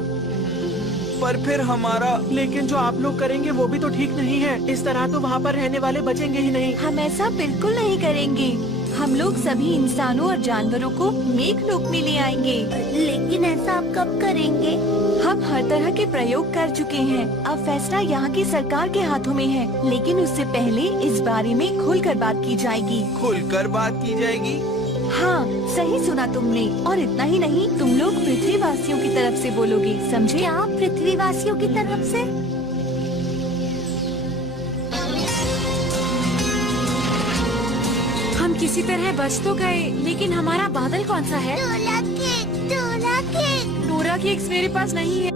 पर फिर हमारा। लेकिन जो आप लोग करेंगे वो भी तो ठीक नहीं है। इस तरह तो वहाँ पर रहने वाले बचेंगे ही नहीं। हम ऐसा बिल्कुल नहीं करेंगे। हम लोग सभी इंसानों और जानवरों को मेघ लोक में ले आएंगे। लेकिन ऐसा आप कब करेंगे? हम हर तरह के प्रयोग कर चुके हैं। अब फैसला यहाँ की सरकार के हाथों में है, लेकिन उससे पहले इस बारे में खुलकर बात की जाएगी। खुलकर बात की जाएगी? हाँ, सही सुना तुमने। और इतना ही नहीं, तुम लोग पृथ्वीवासियों की तरफ से बोलोगे, समझे? क्या पृथ्वीवासियों की तरफ से? हम किसी तरह बच तो गए, लेकिन हमारा बादल कौन सा है? डोला केक, डोला केक। डोरा केक्स मेरे पास नहीं है।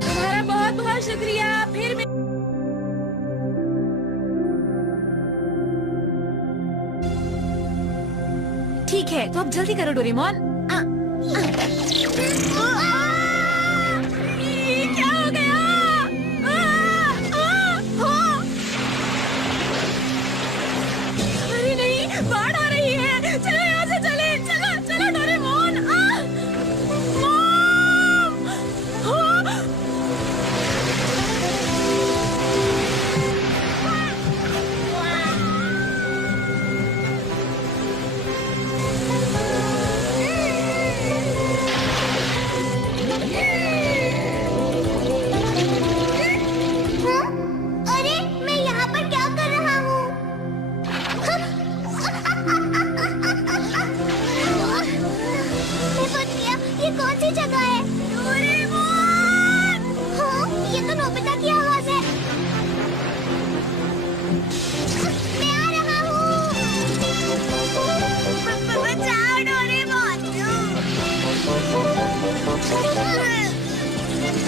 तुम्हारा बहुत बहुत शुक्रिया। फिर ठीक है, तो अब जल्दी करो डोरेमोन। क्या हो गया? अरे नहीं, बाढ़ आ रही है। चलो यहाँ से चले। चलो चलो डोरेमोन। अरे मैं यहाँ पर क्या कर रहा हूँ? मैं फंस गया। ये कौन सी जगह है? डोरेमोन! हाँ, ये तो नोबिता की आवाज है। मैं आ रहा हूँ। बचाओ डोरेमोन।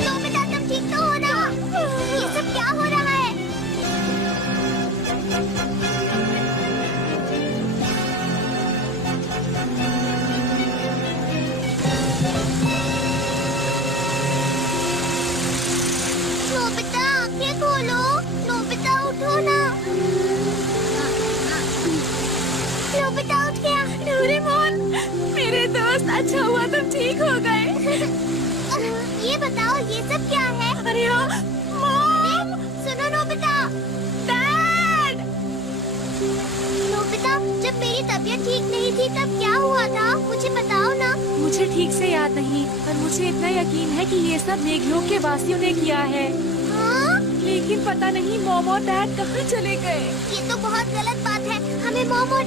नोबिता, तुम ठीक तो हो ना? ये सब क्या हो रहा है? नोबिता, आंखें खोलो। नोबिता, उठो ना। नोबिता उठ गया। डोरेमोन, मेरे दोस्त, अच्छा हुआ तुम ठीक हो गए। ये बताओ, ये सब क्या है? अरे हाँ, मॉम! सुनो नोबिता। डैड! नोबिता, जब मेरी तबीयत ठीक नहीं थी तब क्या हुआ था? मुझे बताओ ना। मुझे ठीक से याद नहीं, पर मुझे इतना यकीन है कि ये सब मेघलोक के वासियों ने किया है। हाँ? लेकिन पता नहीं मॉम और डैड कहाँ चले गए। ये तो बहुत गलत बात है। हमें मॉम और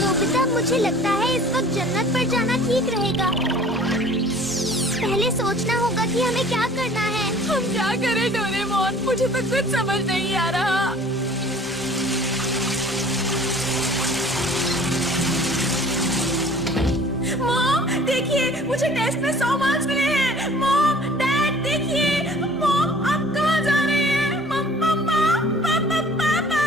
नोबिता, मुझे लगता है इस वक्त जन्नत पर जाना ठीक रहेगा। पहले सोचना होगा कि हमें क्या करना है। हम क्या करें डोरेमोन? मुझे तो कुछ समझ नहीं आ रहा। मॉम, देखिए, मुझे टेस्ट में 100 मार्क्स मिले हैं। मॉम, डैड, देखिए। मॉम, आप कहाँ जा रहे हैं? मम्मा, पापा, पापा।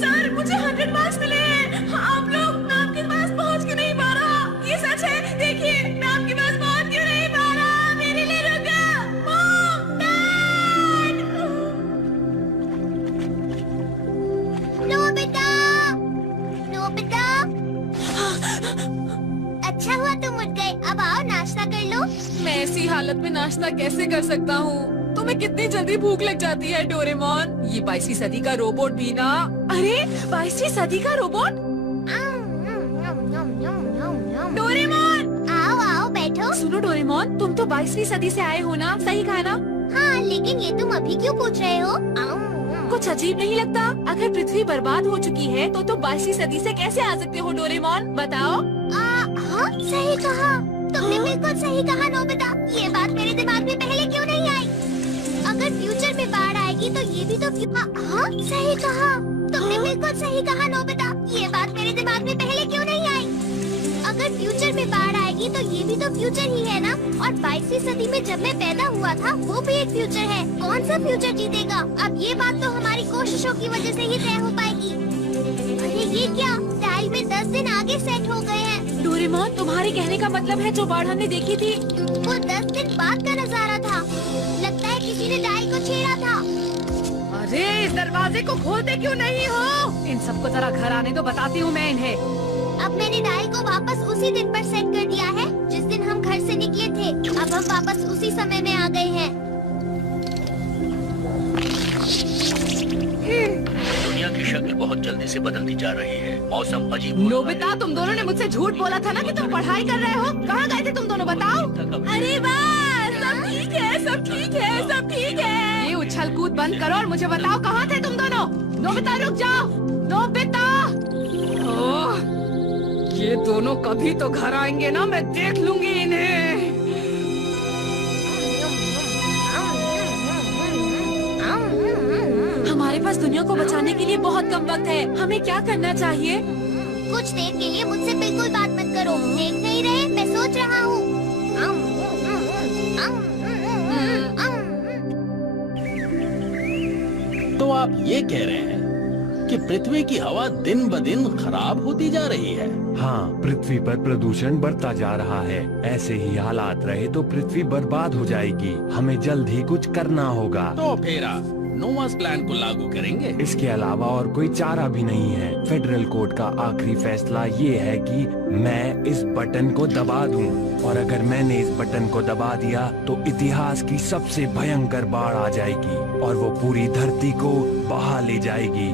सर, मुझे 100 मार्क्स मिले हैं। आप लोग, मैं आपके पास पहुँच क्यों नहीं पा रहा? ये सच है। देखिए, मैं आपके पास पहुँच क्यों नहीं पा रहा? मेरे लिए रुका। Mom, dad. Nobita, Nobita. अच्छा हुआ तुम उठ गए। अब आओ, नाश्ता कर लो। मैं ऐसी हालत में नाश्ता कैसे कर सकता हूँ? तुम्हें कितनी जल्दी भूख लग जाती है डोरेमोन? ये 22वीं सदी का रोबोट भी ना। अरे 22वीं सदी का रोबोट? डोरेमोन! आओ आओ, बैठो। सुनो डोरेमोन, तुम तो 22वीं सदी से आए हो ना? सही कहा ना? हाँ, लेकिन ये तुम अभी क्यों पूछ रहे हो? कुछ अजीब नहीं लगता? अगर पृथ्वी बर्बाद हो चुकी है तो 22वीं सदी से कैसे आ सकते हो डोरेमोन? बताओ। हाँ, सही कहा। तुमने बिल्कुल सही कहा नोबिता। ये बात मेरे दिमाग में पहले क्यों नहीं आई? अगर फ्यूचर में बाढ़ आएगी तो ये भी तो हाँ, सही कहा। तुमने बिल्कुल सही कहा नोबिता। ये बात मेरे दिमाग में पहले क्यों नहीं आई? अगर अगर फ्यूचर में बाढ़ आएगी तो ये भी तो फ्यूचर ही है ना। और 22वीं सदी में जब मैं पैदा हुआ था वो भी एक फ्यूचर है। कौन सा फ्यूचर जीतेगा? अब ये बात तो हमारी कोशिशों की वजह से ही तय हो पाएगी। अरे ये क्या, डायल में 10 दिन आगे सेट हो गए हैं। डोरेमोन, तुम्हारे कहने का मतलब है जो बाढ़ हमने देखी थी वो 10 दिन बाद का नजारा था। लगता है किसी ने डायल को छेड़ा था। अरे इस दरवाजे को खोलते क्यों नहीं हो? इन सबको जरा घर आने तो बताती हूँ मैं इन्हें। अब मैंने डायल को वापस उसी दिन पर सेट कर दिया है जिस दिन हम घर से निकले थे। अब हम वापस उसी समय में आ गए हैं। दुनिया की शक्ल बहुत जल्दी से बदलती जा रही है। मौसम अजीब। नोबिता, तुम दोनों ने मुझसे झूठ बोला था ना कि तुम पढ़ाई कर रहे हो। कहाँ गए थे तुम दोनों, बताओ। अरे वाह, सब ठीक है, सब ठीक है, सब ठीक है। ये उछल कूद बंद करो और मुझे बताओ कहाँ थे तुम दोनों। नोबिता रुक जाओ, नोबिता। ओह, ये दोनों कभी तो घर आएंगे ना, मैं देख लूंगी इन्हें। हमारे पास दुनिया को बचाने के लिए बहुत कम वक्त है। हमें क्या करना चाहिए? कुछ देर के लिए मुझसे बिल्कुल बात मत करो। देख नहीं रहे, मैं सोच रहा हूँ। तो आप ये कह रहे हैं कि पृथ्वी की हवा दिन ब दिन खराब होती जा रही है? हाँ, पृथ्वी पर प्रदूषण बढ़ता जा रहा है। ऐसे ही हालात रहे तो पृथ्वी बर्बाद हो जाएगी। हमें जल्द ही कुछ करना होगा। तो फिर आप नोवास प्लान को लागू करेंगे? इसके अलावा और कोई चारा भी नहीं है। फेडरल कोर्ट का आखिरी फैसला ये है कि मैं इस बटन को दबा दूं, और अगर मैंने इस बटन को दबा दिया तो इतिहास की सबसे भयंकर बाढ़ आ जाएगी और वो पूरी धरती को बहा ले जाएगी।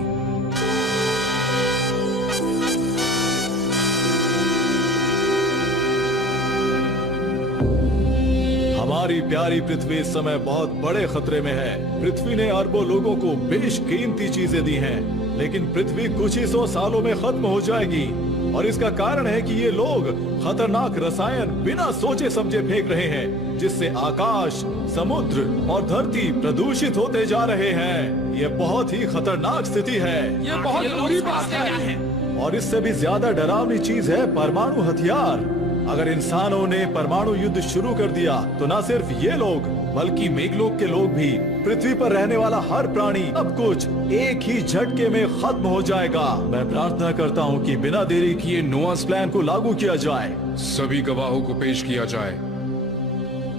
हमारी प्यारी पृथ्वी इस समय बहुत बड़े खतरे में है। पृथ्वी ने अरबों लोगों को बेशकीमती चीजें दी हैं, लेकिन पृथ्वी कुछ ही 100 सालों में खत्म हो जाएगी। और इसका कारण है कि ये लोग खतरनाक रसायन बिना सोचे समझे फेंक रहे हैं, जिससे आकाश, समुद्र और धरती प्रदूषित होते जा रहे हैं। ये बहुत ही खतरनाक स्थिति है। ये बहुत बुरी बात है। और इससे भी ज्यादा डरावनी चीज है परमाणु हथियार। अगर इंसानों ने परमाणु युद्ध शुरू कर दिया तो न सिर्फ ये लोग बल्कि मेघलोक के लोग भी, पृथ्वी पर रहने वाला हर प्राणी, सब कुछ एक ही झटके में खत्म हो जाएगा। मैं प्रार्थना करता हूँ कि बिना देरी किए नोआस प्लान को लागू किया जाए। सभी गवाहों को पेश किया जाए।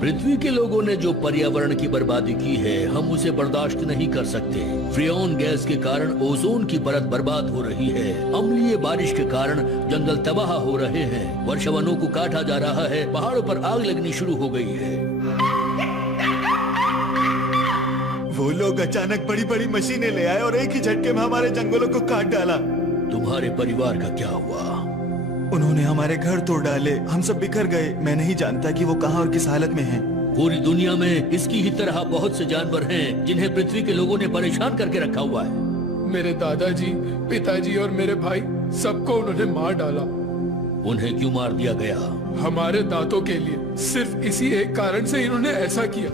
पृथ्वी के लोगों ने जो पर्यावरण की बर्बादी की है, हम उसे बर्दाश्त नहीं कर सकते। फ्रियोन गैस के कारण ओजोन की परत बर्बाद हो रही है। अम्लीय बारिश के कारण जंगल तबाह हो रहे हैं। वर्षावनों को काटा जा रहा है। पहाड़ों पर आग लगनी शुरू हो गई है। वो लोग अचानक बड़ी बड़ी मशीनें ले आए और एक ही झटके में हमारे जंगलों को काट डाला। तुम्हारे परिवार का क्या हुआ? उन्होंने हमारे घर तोड़ डाले। हम सब बिखर गए। मैं नहीं जानता कि वो कहाँ और किस हालत में हैं। पूरी दुनिया में इसकी ही तरह बहुत से जानवर हैं जिन्हें पृथ्वी के लोगों ने परेशान करके रखा हुआ है। मेरे दादाजी, पिताजी और मेरे भाई, सबको उन्होंने मार डाला। उन्हें क्यों मार दिया गया? हमारे दांतों के लिए। सिर्फ इसी एक कारण से इन्होंने ऐसा किया।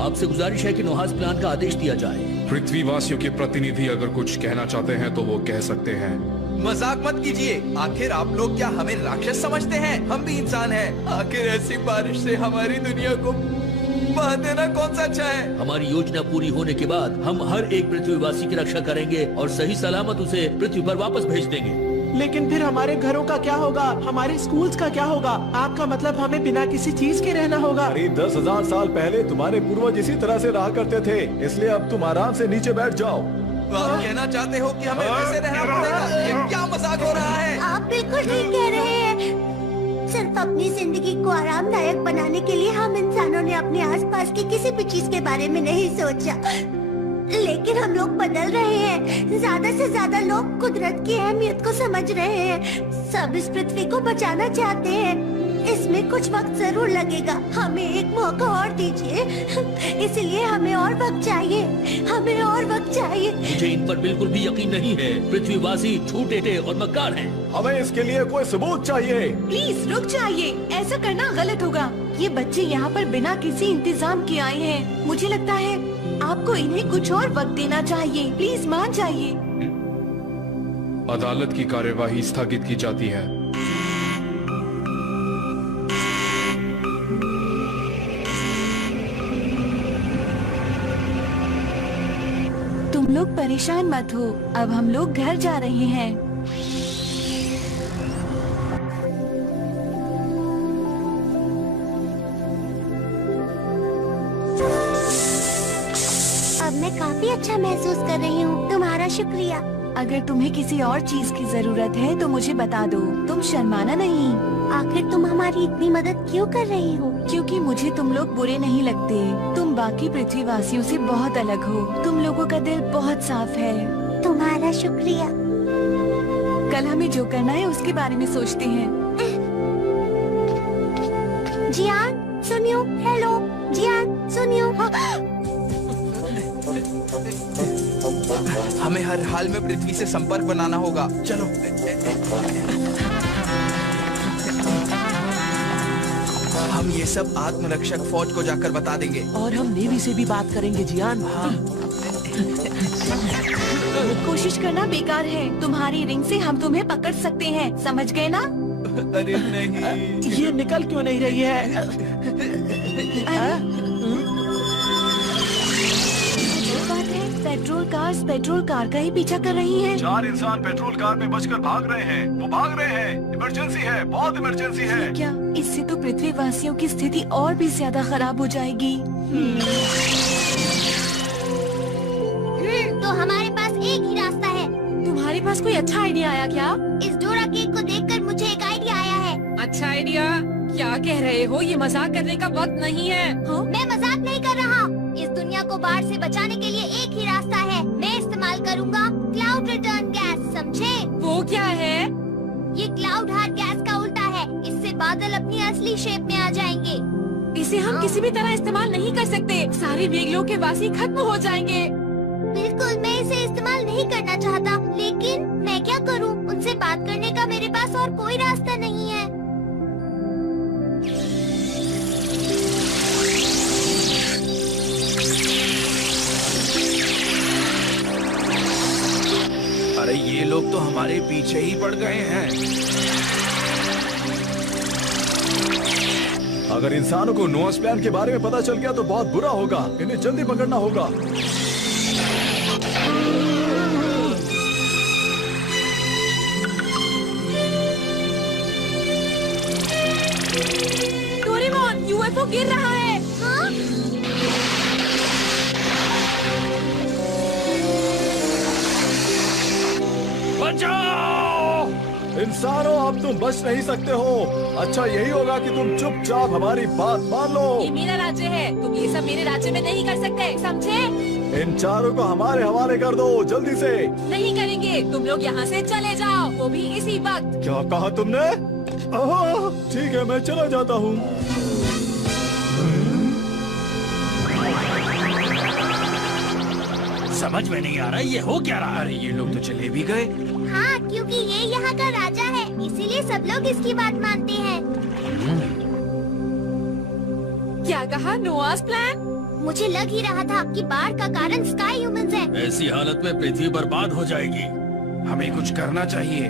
आपसे गुजारिश है कि नोहास प्लान का आदेश दिया जाए। पृथ्वीवासियों के प्रतिनिधि अगर कुछ कहना चाहते हैं तो वो कह सकते हैं। मजाक मत कीजिए। आखिर आप लोग क्या हमें राक्षस समझते हैं? हम भी इंसान हैं। आखिर ऐसी बारिश से हमारी दुनिया को बहा देना कौन सा अच्छा है? हमारी योजना पूरी होने के बाद हम हर एक पृथ्वीवासी की रक्षा करेंगे और सही सलामत उसे पृथ्वी पर वापस भेज देंगे। लेकिन फिर हमारे घरों का क्या होगा? हमारे स्कूल्स का क्या होगा? आपका मतलब हमें बिना किसी चीज के रहना होगा? करीब 10,000 साल पहले तुम्हारे पूर्वज इसी तरह से रहा करते थे, इसलिए अब तुम आराम से नीचे बैठ जाओ। आप कहना चाहते हो कि हमें वैसे रहना पड़ेगा? ये क्या मजाक हो रहा है? आप बिल्कुल ठीक कह रहे हैं। सिर्फ अपनी जिंदगी को आरामदायक बनाने के लिए हम इंसानों ने अपने आसपास की किसी भी चीज के बारे में नहीं सोचा। लेकिन हम लोग बदल रहे हैं। ज्यादा से ज्यादा लोग कुदरत की अहमियत को समझ रहे हैं। सब इस पृथ्वी को बचाना चाहते हैं। इसमें कुछ वक्त जरूर लगेगा। हमें एक मौका और दीजिए। इसलिए हमें और वक्त चाहिए। हमें और वक्त चाहिए। मुझे इन पर बिल्कुल भी यकीन नहीं है। पृथ्वीवासी झूठे और मक्कार हैं। हमें इसके लिए कोई सबूत चाहिए। प्लीज रुक जाइए। ऐसा करना गलत होगा। ये बच्चे यहाँ पर बिना किसी इंतजाम के आए हैं। मुझे लगता है आपको इन्हें कुछ और वक्त देना चाहिए। प्लीज मान जाइए। अदालत की कार्यवाही स्थगित की जाती है। तुम लोग परेशान मत हो, अब हम लोग घर जा रहे हैं। अब मैं काफी अच्छा महसूस कर रही हूँ, तुम्हारा शुक्रिया। अगर तुम्हें किसी और चीज की जरूरत है तो मुझे बता दो, तुम शर्माना नहीं। आखिर तुम हमारी इतनी मदद क्यों कर रही हो? क्योंकि मुझे तुम लोग बुरे नहीं लगते। तुम बाकी पृथ्वीवासियों से बहुत अलग हो। तुम लोगों का दिल बहुत साफ है। तुम्हारा शुक्रिया। कल हमें जो करना है उसके बारे में सोचते हैं। जियान सुनियो, हेलो जियान सुनियो। हमें हर हाल में पृथ्वी से संपर्क बनाना होगा। चलो। हम ये सब आत्मरक्षक फौज को जाकर बता देंगे। और हम नेवी से भी बात करेंगे जियान। हाँ। कोशिश करना बेकार है। तुम्हारी रिंग से हम तुम्हें पकड़ सकते हैं, समझ गए ना? अरे नहीं, ये निकल क्यों नहीं रही है? पेट्रोल कार का ही पीछा कर रही हैं। 4 इंसान पेट्रोल कार में बचकर भाग रहे हैं। वो भाग रहे हैं। इमरजेंसी है, बहुत इमरजेंसी है। क्या इससे तो पृथ्वीवासियों की स्थिति और भी ज्यादा खराब हो जाएगी। तो हमारे पास एक ही रास्ता है। तुम्हारे पास कोई अच्छा आइडिया आया क्या? इस डोरा केक को देखकर मुझे एक आइडिया आया है। अच्छा आइडिया? क्या कह रहे हो? ये मजाक करने का वक्त नहीं है। हाँ? मैं मजाक नहीं कर रहा। इस दुनिया को बाढ़ से बचाने के लिए एक ही रास्ता है। मैं इस्तेमाल करूँगा क्लाउड रिटर्न गैस, समझे? वो क्या है? ये क्लाउड हार्ट गैस का उल्टा है। इससे बादल अपनी असली शेप में आ जाएंगे। इसे हम किसी भी तरह इस्तेमाल नहीं कर सकते। सारे मेघलों के वासी खत्म हो जाएंगे। बिल्कुल, मैं इसे इस्तेमाल नहीं करना चाहता, लेकिन मैं क्या करूं? उनसे बात करने का मेरे पास और कोई रास्ता नहीं है। अरे ये लोग तो हमारे पीछे ही पड़ गए हैं। अगर इंसानों को नोआस प्लान के बारे में पता चल गया तो बहुत बुरा होगा। इन्हें जल्दी पकड़ना होगा। डोरेमोन, यूएफओ गिर रहा है। हाँ? बचाओ! इंसानों, अब तुम बच नहीं सकते हो। अच्छा यही होगा कि तुम चुपचाप हमारी बात मान लो। ये मेरा राज्य है, तुम ये सब मेरे राज्य में नहीं कर सकते, समझे? इन चारों को हमारे हवाले कर दो, जल्दी से। नहीं करेंगे। तुम लोग यहाँ से चले जाओ, वो भी इसी वक्त। क्या कहा तुमने? ठीक है, मैं चला जाता हूँ। समझ में नहीं आ रहा ये हो क्या रहा है। ये लोग तो चले भी गए। हाँ, क्योंकि ये यहाँ का राजा है, इसीलिए सब लोग इसकी बात मानते हैं। क्या कहा? नोआस प्लान? मुझे लग ही रहा था कि बाढ़ का कारण स्काई ह्यूमंस है। ऐसी हालत में पृथ्वी बर्बाद हो जाएगी। हमें कुछ करना चाहिए।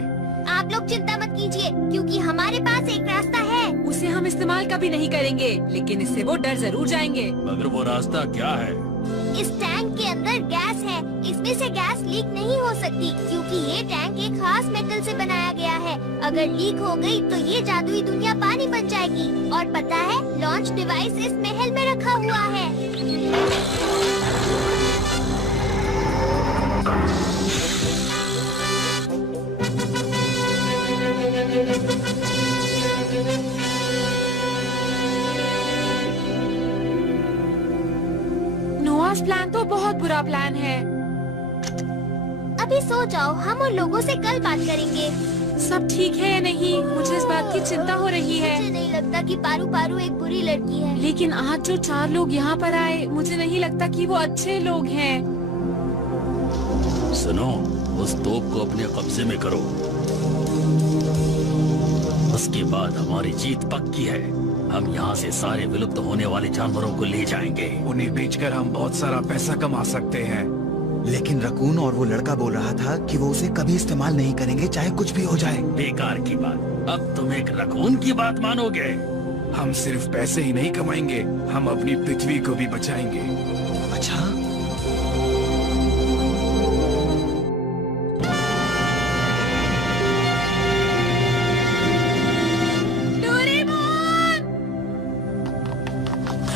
आप लोग चिंता मत कीजिए, क्योंकि हमारे पास एक रास्ता है। उसे हम इस्तेमाल कभी नहीं करेंगे, लेकिन इससे वो डर जरूर जाएंगे। मगर वो रास्ता क्या है? इस टैंक के अंदर गैस है। इसमें से गैस लीक नहीं हो सकती, क्योंकि ये टैंक एक खास मेटल से बनाया गया है। अगर लीक हो गई तो ये जादुई दुनिया पानी बन जाएगी। और पता है, लॉन्च डिवाइस इस महल में रखा हुआ है। नोआस प्लान तो बहुत बुरा प्लान है। अभी सो जाओ, हम उन लोगों से कल बात करेंगे। सब ठीक है या नहीं? मुझे इस बात की चिंता हो रही है। मुझे नहीं लगता कि पारू पारू एक बुरी लड़की है। लेकिन आज जो 4 लोग यहाँ पर आए, मुझे नहीं लगता कि वो अच्छे लोग हैं। सुनो, उस तोप को अपने कब्जे में करो। उसके बाद हमारी जीत पक्की है। हम यहाँ से सारे विलुप्त होने वाले जानवरों को ले जाएंगे। उन्हें बेचकर हम बहुत सारा पैसा कमा सकते हैं। लेकिन रकून और वो लड़का बोल रहा था कि वो उसे कभी इस्तेमाल नहीं करेंगे, चाहे कुछ भी हो जाए। बेकार की बात। अब तुम एक रकून की बात मानोगे? हम सिर्फ पैसे ही नहीं कमाएंगे, हम अपनी पृथ्वी को भी बचाएंगे। अच्छा,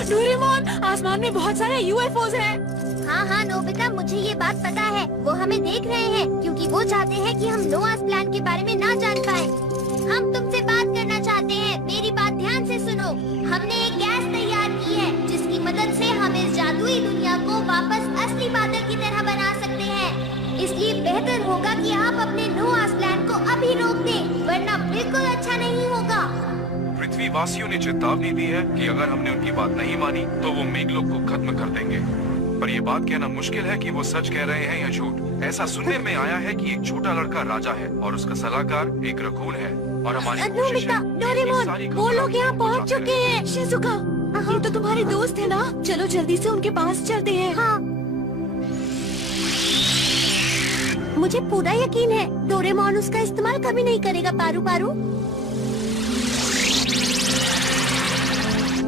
डोरेमोन, आसमान में बहुत सारे यूएफओज हैं। हाँ हाँ नोबिता, मुझे ये बात पता है। वो हमें देख रहे हैं क्योंकि वो चाहते हैं कि हम नोआस प्लान के बारे में ना जान पाए। हम तुमसे बात करना चाहते हैं, मेरी बात ध्यान से सुनो। हमने एक गैस तैयार की है जिसकी मदद से हम इस जादुई दुनिया को वापस असली बादल की तरह बना सकते हैं। इसलिए बेहतर होगा कि आप अपने नोआस प्लान को अभी रोक दें, वरना बिल्कुल अच्छा नहीं होगा। पृथ्वी वासियों ने चेतावनी दी है कि अगर हमने उनकी बात नहीं मानी तो वो मेघलोक को खत्म कर देंगे। पर ये बात कहना मुश्किल है कि वो सच कह रहे हैं या झूठ। ऐसा सुनने में आया है कि एक छोटा लड़का राजा है और उसका सलाहकार एक रकून है और हमारी कोशिश है डोरेमोन, वो लोग यहाँ पहुँच चुके हैं। शिजुका, ये तो तुम्हारे दोस्त है ना? चलो जल्दी से उनके पास चलते हैं। हाँ। मुझे पूरा यकीन है डोरेमोन उसका इस्तेमाल कभी नहीं करेगा। पारू पारू,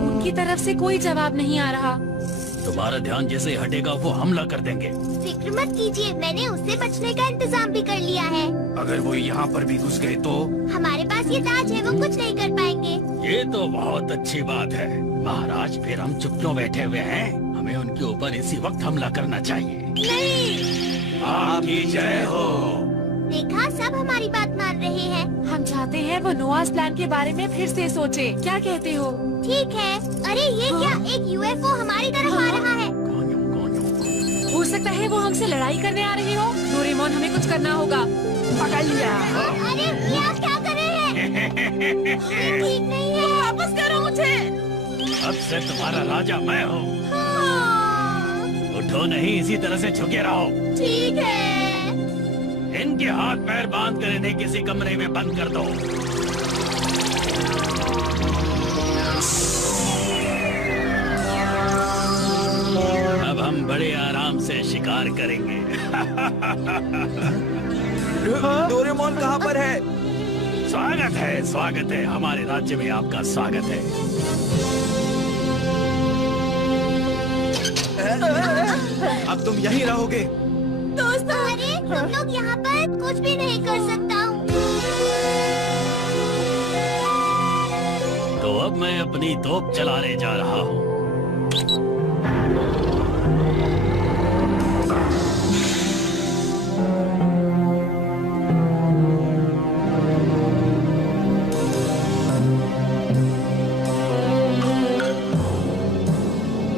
उनकी तरफ से कोई जवाब नहीं आ रहा। तुम्हारा ध्यान जैसे हटेगा वो हमला कर देंगे। फिक्र मत कीजिए, मैंने उससे बचने का इंतजाम भी कर लिया है। अगर वो यहाँ पर भी घुस गए तो? हमारे पास ये ताज है, वो कुछ नहीं कर पाएंगे। ये तो बहुत अच्छी बात है महाराज। फिर हम चुप क्यों बैठे हुए हैं? हमें उनके ऊपर इसी वक्त हमला करना चाहिए। नहीं, आपकी जय हो। देखा, सब हमारी बात मान रहे हैं। हम चाहते हैं वो नोआस प्लान के बारे में फिर से सोचे। क्या कहते हो? ठीक है। अरे ये क्या, एक यूएफओ हमारी तरफ आ रहा है। हो सकता है वो हमसे लड़ाई करने आ रहे हो। डोरेमोन, हमें कुछ करना होगा। पकड़ लिया। अरे ये आप क्या कर रहे हैं? ये ठीक नहीं है। वापस करो मुझे। अब से तुम्हारा राजा मैं हूँ। उठो नहीं, इसी तरह से झुके रहो। ठीक है। इनके हाथ पैर बांध कर इन्हें किसी कमरे में बंद कर दो। अब हम बड़े आराम से शिकार करेंगे। डोरेमोन कहाँ पर है? स्वागत है, स्वागत है। हमारे राज्य में आपका स्वागत है। अब तुम यहीं रहोगे? दोस्तों, अरे हम लोग यहाँ पर कुछ भी नहीं कर सकता हूँ। तो अब मैं अपनी तोप चलाने जा रहा हूँ।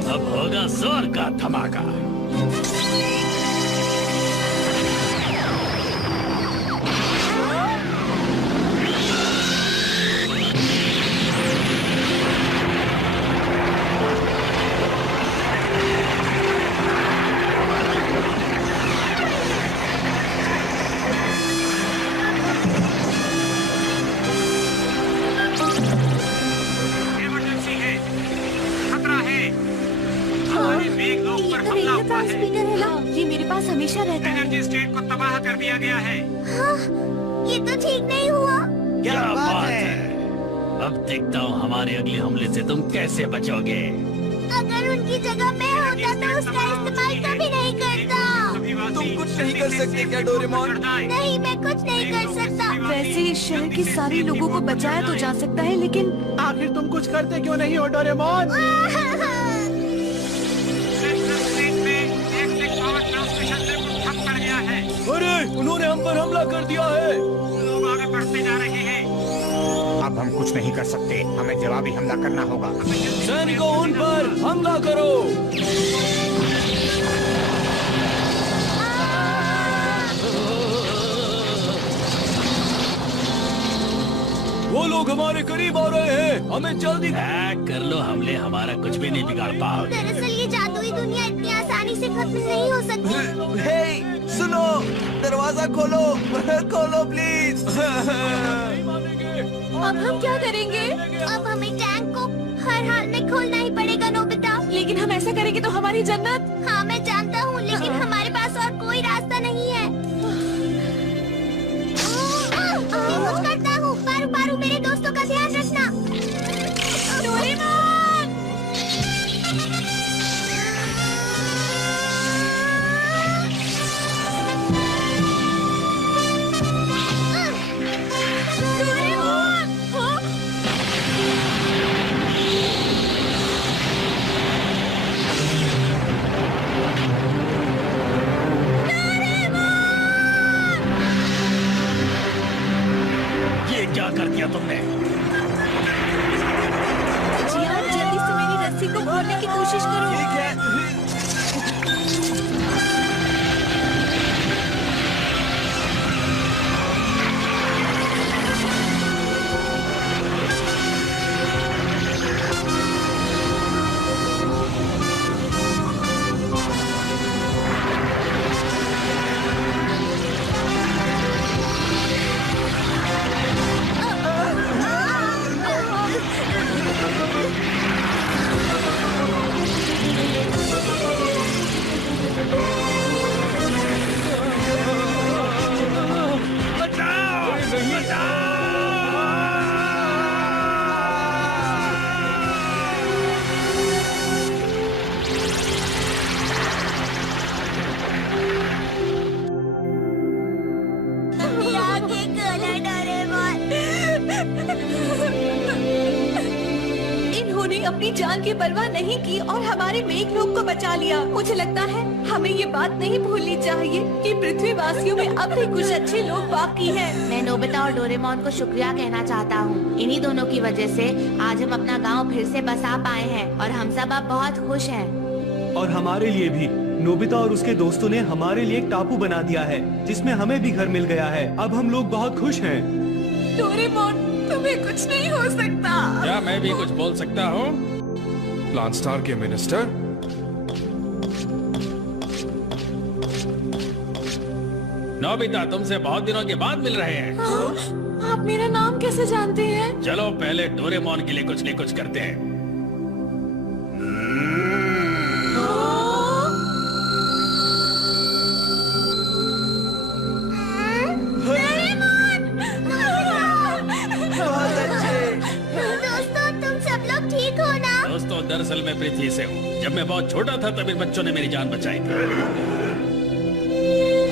अब होगा जोर का धमाका। ट्रांसमीटर है ना, ये मेरे पास हमेशा रहता है। एनर्जी स्टेट को तबाह कर दिया गया है। हाँ, ये तो ठीक नहीं हुआ। क्या बात है? अब देखता हूँ हमारे अगले हमले से तुम कैसे बचोगे। अगर उनकी जगह मैं होता तो उसका इस्तेमाल कभी नहीं करता। तुम कुछ नहीं कर सकते क्या डोरेमोन? नहीं, मैं कुछ नहीं कर सकता। वैसे शहर के सारे लोगों को बचाया तो जा सकता है, लेकिन आखिर तुम कुछ करते क्यों नहीं हो डोरेमोन? अरे उन्होंने हम पर हमला कर दिया है। लोग आगे बढ़ते जा रहे हैं। अब हम कुछ नहीं कर सकते, हमें जवाबी हमला करना होगा। सैनिकों, उन पर हमला करो। वो लोग हमारे करीब आ रहे हैं, हमें जल्दी कर लो हमले, हमारा कुछ भी नहीं बिगाड़ पाओगे। दरअसल ये जादुई दुनिया इतनी आसानी से खत्म नहीं हो सकती। हे, सुनो, दरवाजा खोलो, खोलो प्लीज। अब हम क्या करेंगे? अब हमें टैंक को हर हाल में खोलना ही पड़ेगा नोबिता। लेकिन हम ऐसा करेंगे तो हमारी जन्नत। हाँ मैं जानता हूँ, लेकिन हमारे पास और ध्यान रखना। डोरेमोन! डोरेमोन! हाँ? ये क्या कर दिया तुमने? जियान, जल्दी से मेरी रस्सी को खोलने की कोशिश करो। ठीक है। इन्होंने अपनी जान की परवाह नहीं की और हमारे मेघ लोग को बचा लिया। मुझे लगता है हमें ये बात नहीं भूलनी चाहिए कि पृथ्वी वासियों में अब भी कुछ अच्छे लोग बाकी हैं। मैं नोबिता और डोरेमोन को शुक्रिया कहना चाहता हूँ। इन्हीं दोनों की वजह से आज हम अपना गांव फिर से बसा पाए हैं और हम सब अब बहुत खुश हैं। और हमारे लिए भी नोबिता और उसके दोस्तों ने हमारे लिए एक टापू बना दिया है जिसमें हमें भी घर मिल गया है। अब हम लोग बहुत खुश हैं। डोरेमोन, तुम्हें कुछ नहीं हो सकता। क्या मैं भी कुछ बोल सकता हूँ? प्लान स्टार के मिनिस्टर, नोबिता, तुमसे बहुत दिनों के बाद मिल रहे हैं। हाँ, आप मेरा नाम कैसे जानते हैं? चलो पहले डोरेमोन के लिए कुछ करते हैं। दोस्तों, तुम सब लोग ठीक हो ना? दोस्तों, दरअसल मैं पृथ्वी से हूँ। जब मैं बहुत छोटा था तब इन बच्चों ने मेरी जान बचाई थी।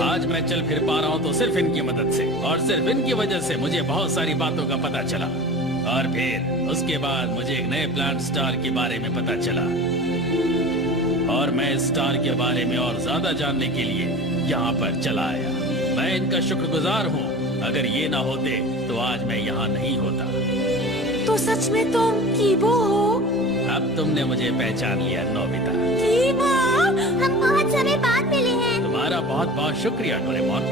आज मैं चल फिर पा रहा हूँ तो सिर्फ इनकी मदद से, और सिर्फ इनकी वजह से मुझे बहुत सारी बातों का पता चला। और फिर उसके बाद मुझे एक नए प्लांट स्टार के बारे में पता चला, और मैं इस स्टार के बारे में और ज्यादा जानने के लिए यहाँ पर चला आया। मैं इनका शुक्रगुजार हूँ। अगर ये ना होते तो आज मैं यहाँ नहीं होता। तो सच में तुम कीबो हो? अब तुमने मुझे पहचान लिया नोबिता। कीबो! हम बहुत समय बाद मिले हैं। तुम्हारा बहुत बहुत शुक्रिया डोरेमोन।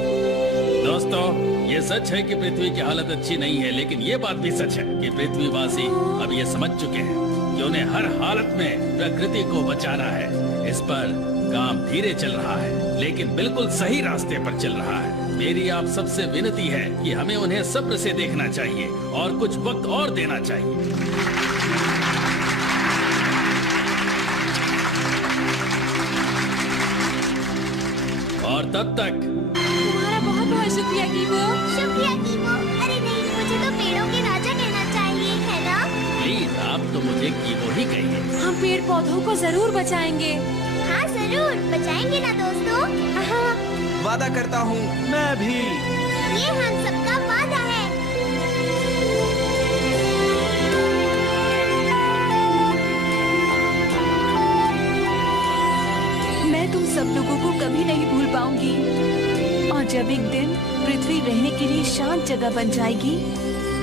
दोस्तों, ये सच है कि पृथ्वी की हालत अच्छी नहीं है, लेकिन ये बात भी सच है कि पृथ्वीवासी अब ये समझ चुके हैं कि उन्हें हर हालत में प्रकृति को बचाना है। इस पर काम धीरे चल रहा है, लेकिन बिल्कुल सही रास्ते पर चल रहा है। मेरी आप सबसे विनती है कि हमें उन्हें सब्र से देखना चाहिए और कुछ वक्त और देना चाहिए। और तब तक तुम्हारा बहुत बहुत शुक्रिया कीबो। शुक्रिया कीबो। अरे नहीं, मुझे तो पेड़ों के राजा कहना चाहिए, है ना? प्लीज आप तो मुझे कीबो ही कहिए। हम पेड़ पौधों को जरूर बचाएंगे। हाँ जरूर बचाएंगे ना दोस्तों। हाँ। वादा करता हूँ। मैं भी। ये हम सबका वादा है। मैं तुम सब लोगों को कभी नहीं भूल पाऊंगी, और जब एक दिन पृथ्वी रहने के लिए शांत जगह बन जाएगी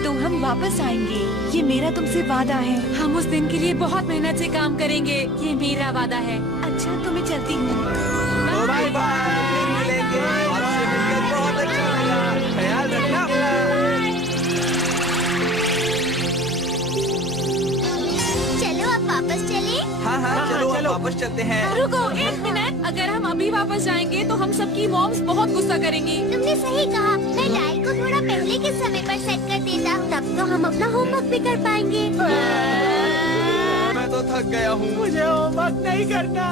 तो हम वापस आएंगे। ये मेरा तुमसे वादा है। हम उस दिन के लिए बहुत मेहनत से काम करेंगे। ये मेरा वादा है। अच्छा, तो मैं चलती हूँ। Bye bye. फिर मिलेंगे। आपसे मिलकर बहुत अच्छा लगा। ख्याल रखना अपना। चलो अब वापस चले। हाँ, चलो अब वापस चलते हैं। रुको एक मिनट, अगर हम अभी वापस जाएंगे तो हम सबकी मॉम्स बहुत गुस्सा करेंगी। तुमने सही कहा। मैं डायल को थोड़ा पहले के समय पर सेट कर देता, तब तो हम अपना होमवर्क भी कर पाएंगे। मैं तो थक गया हूँ। मुझे होमवर्क नहीं करना।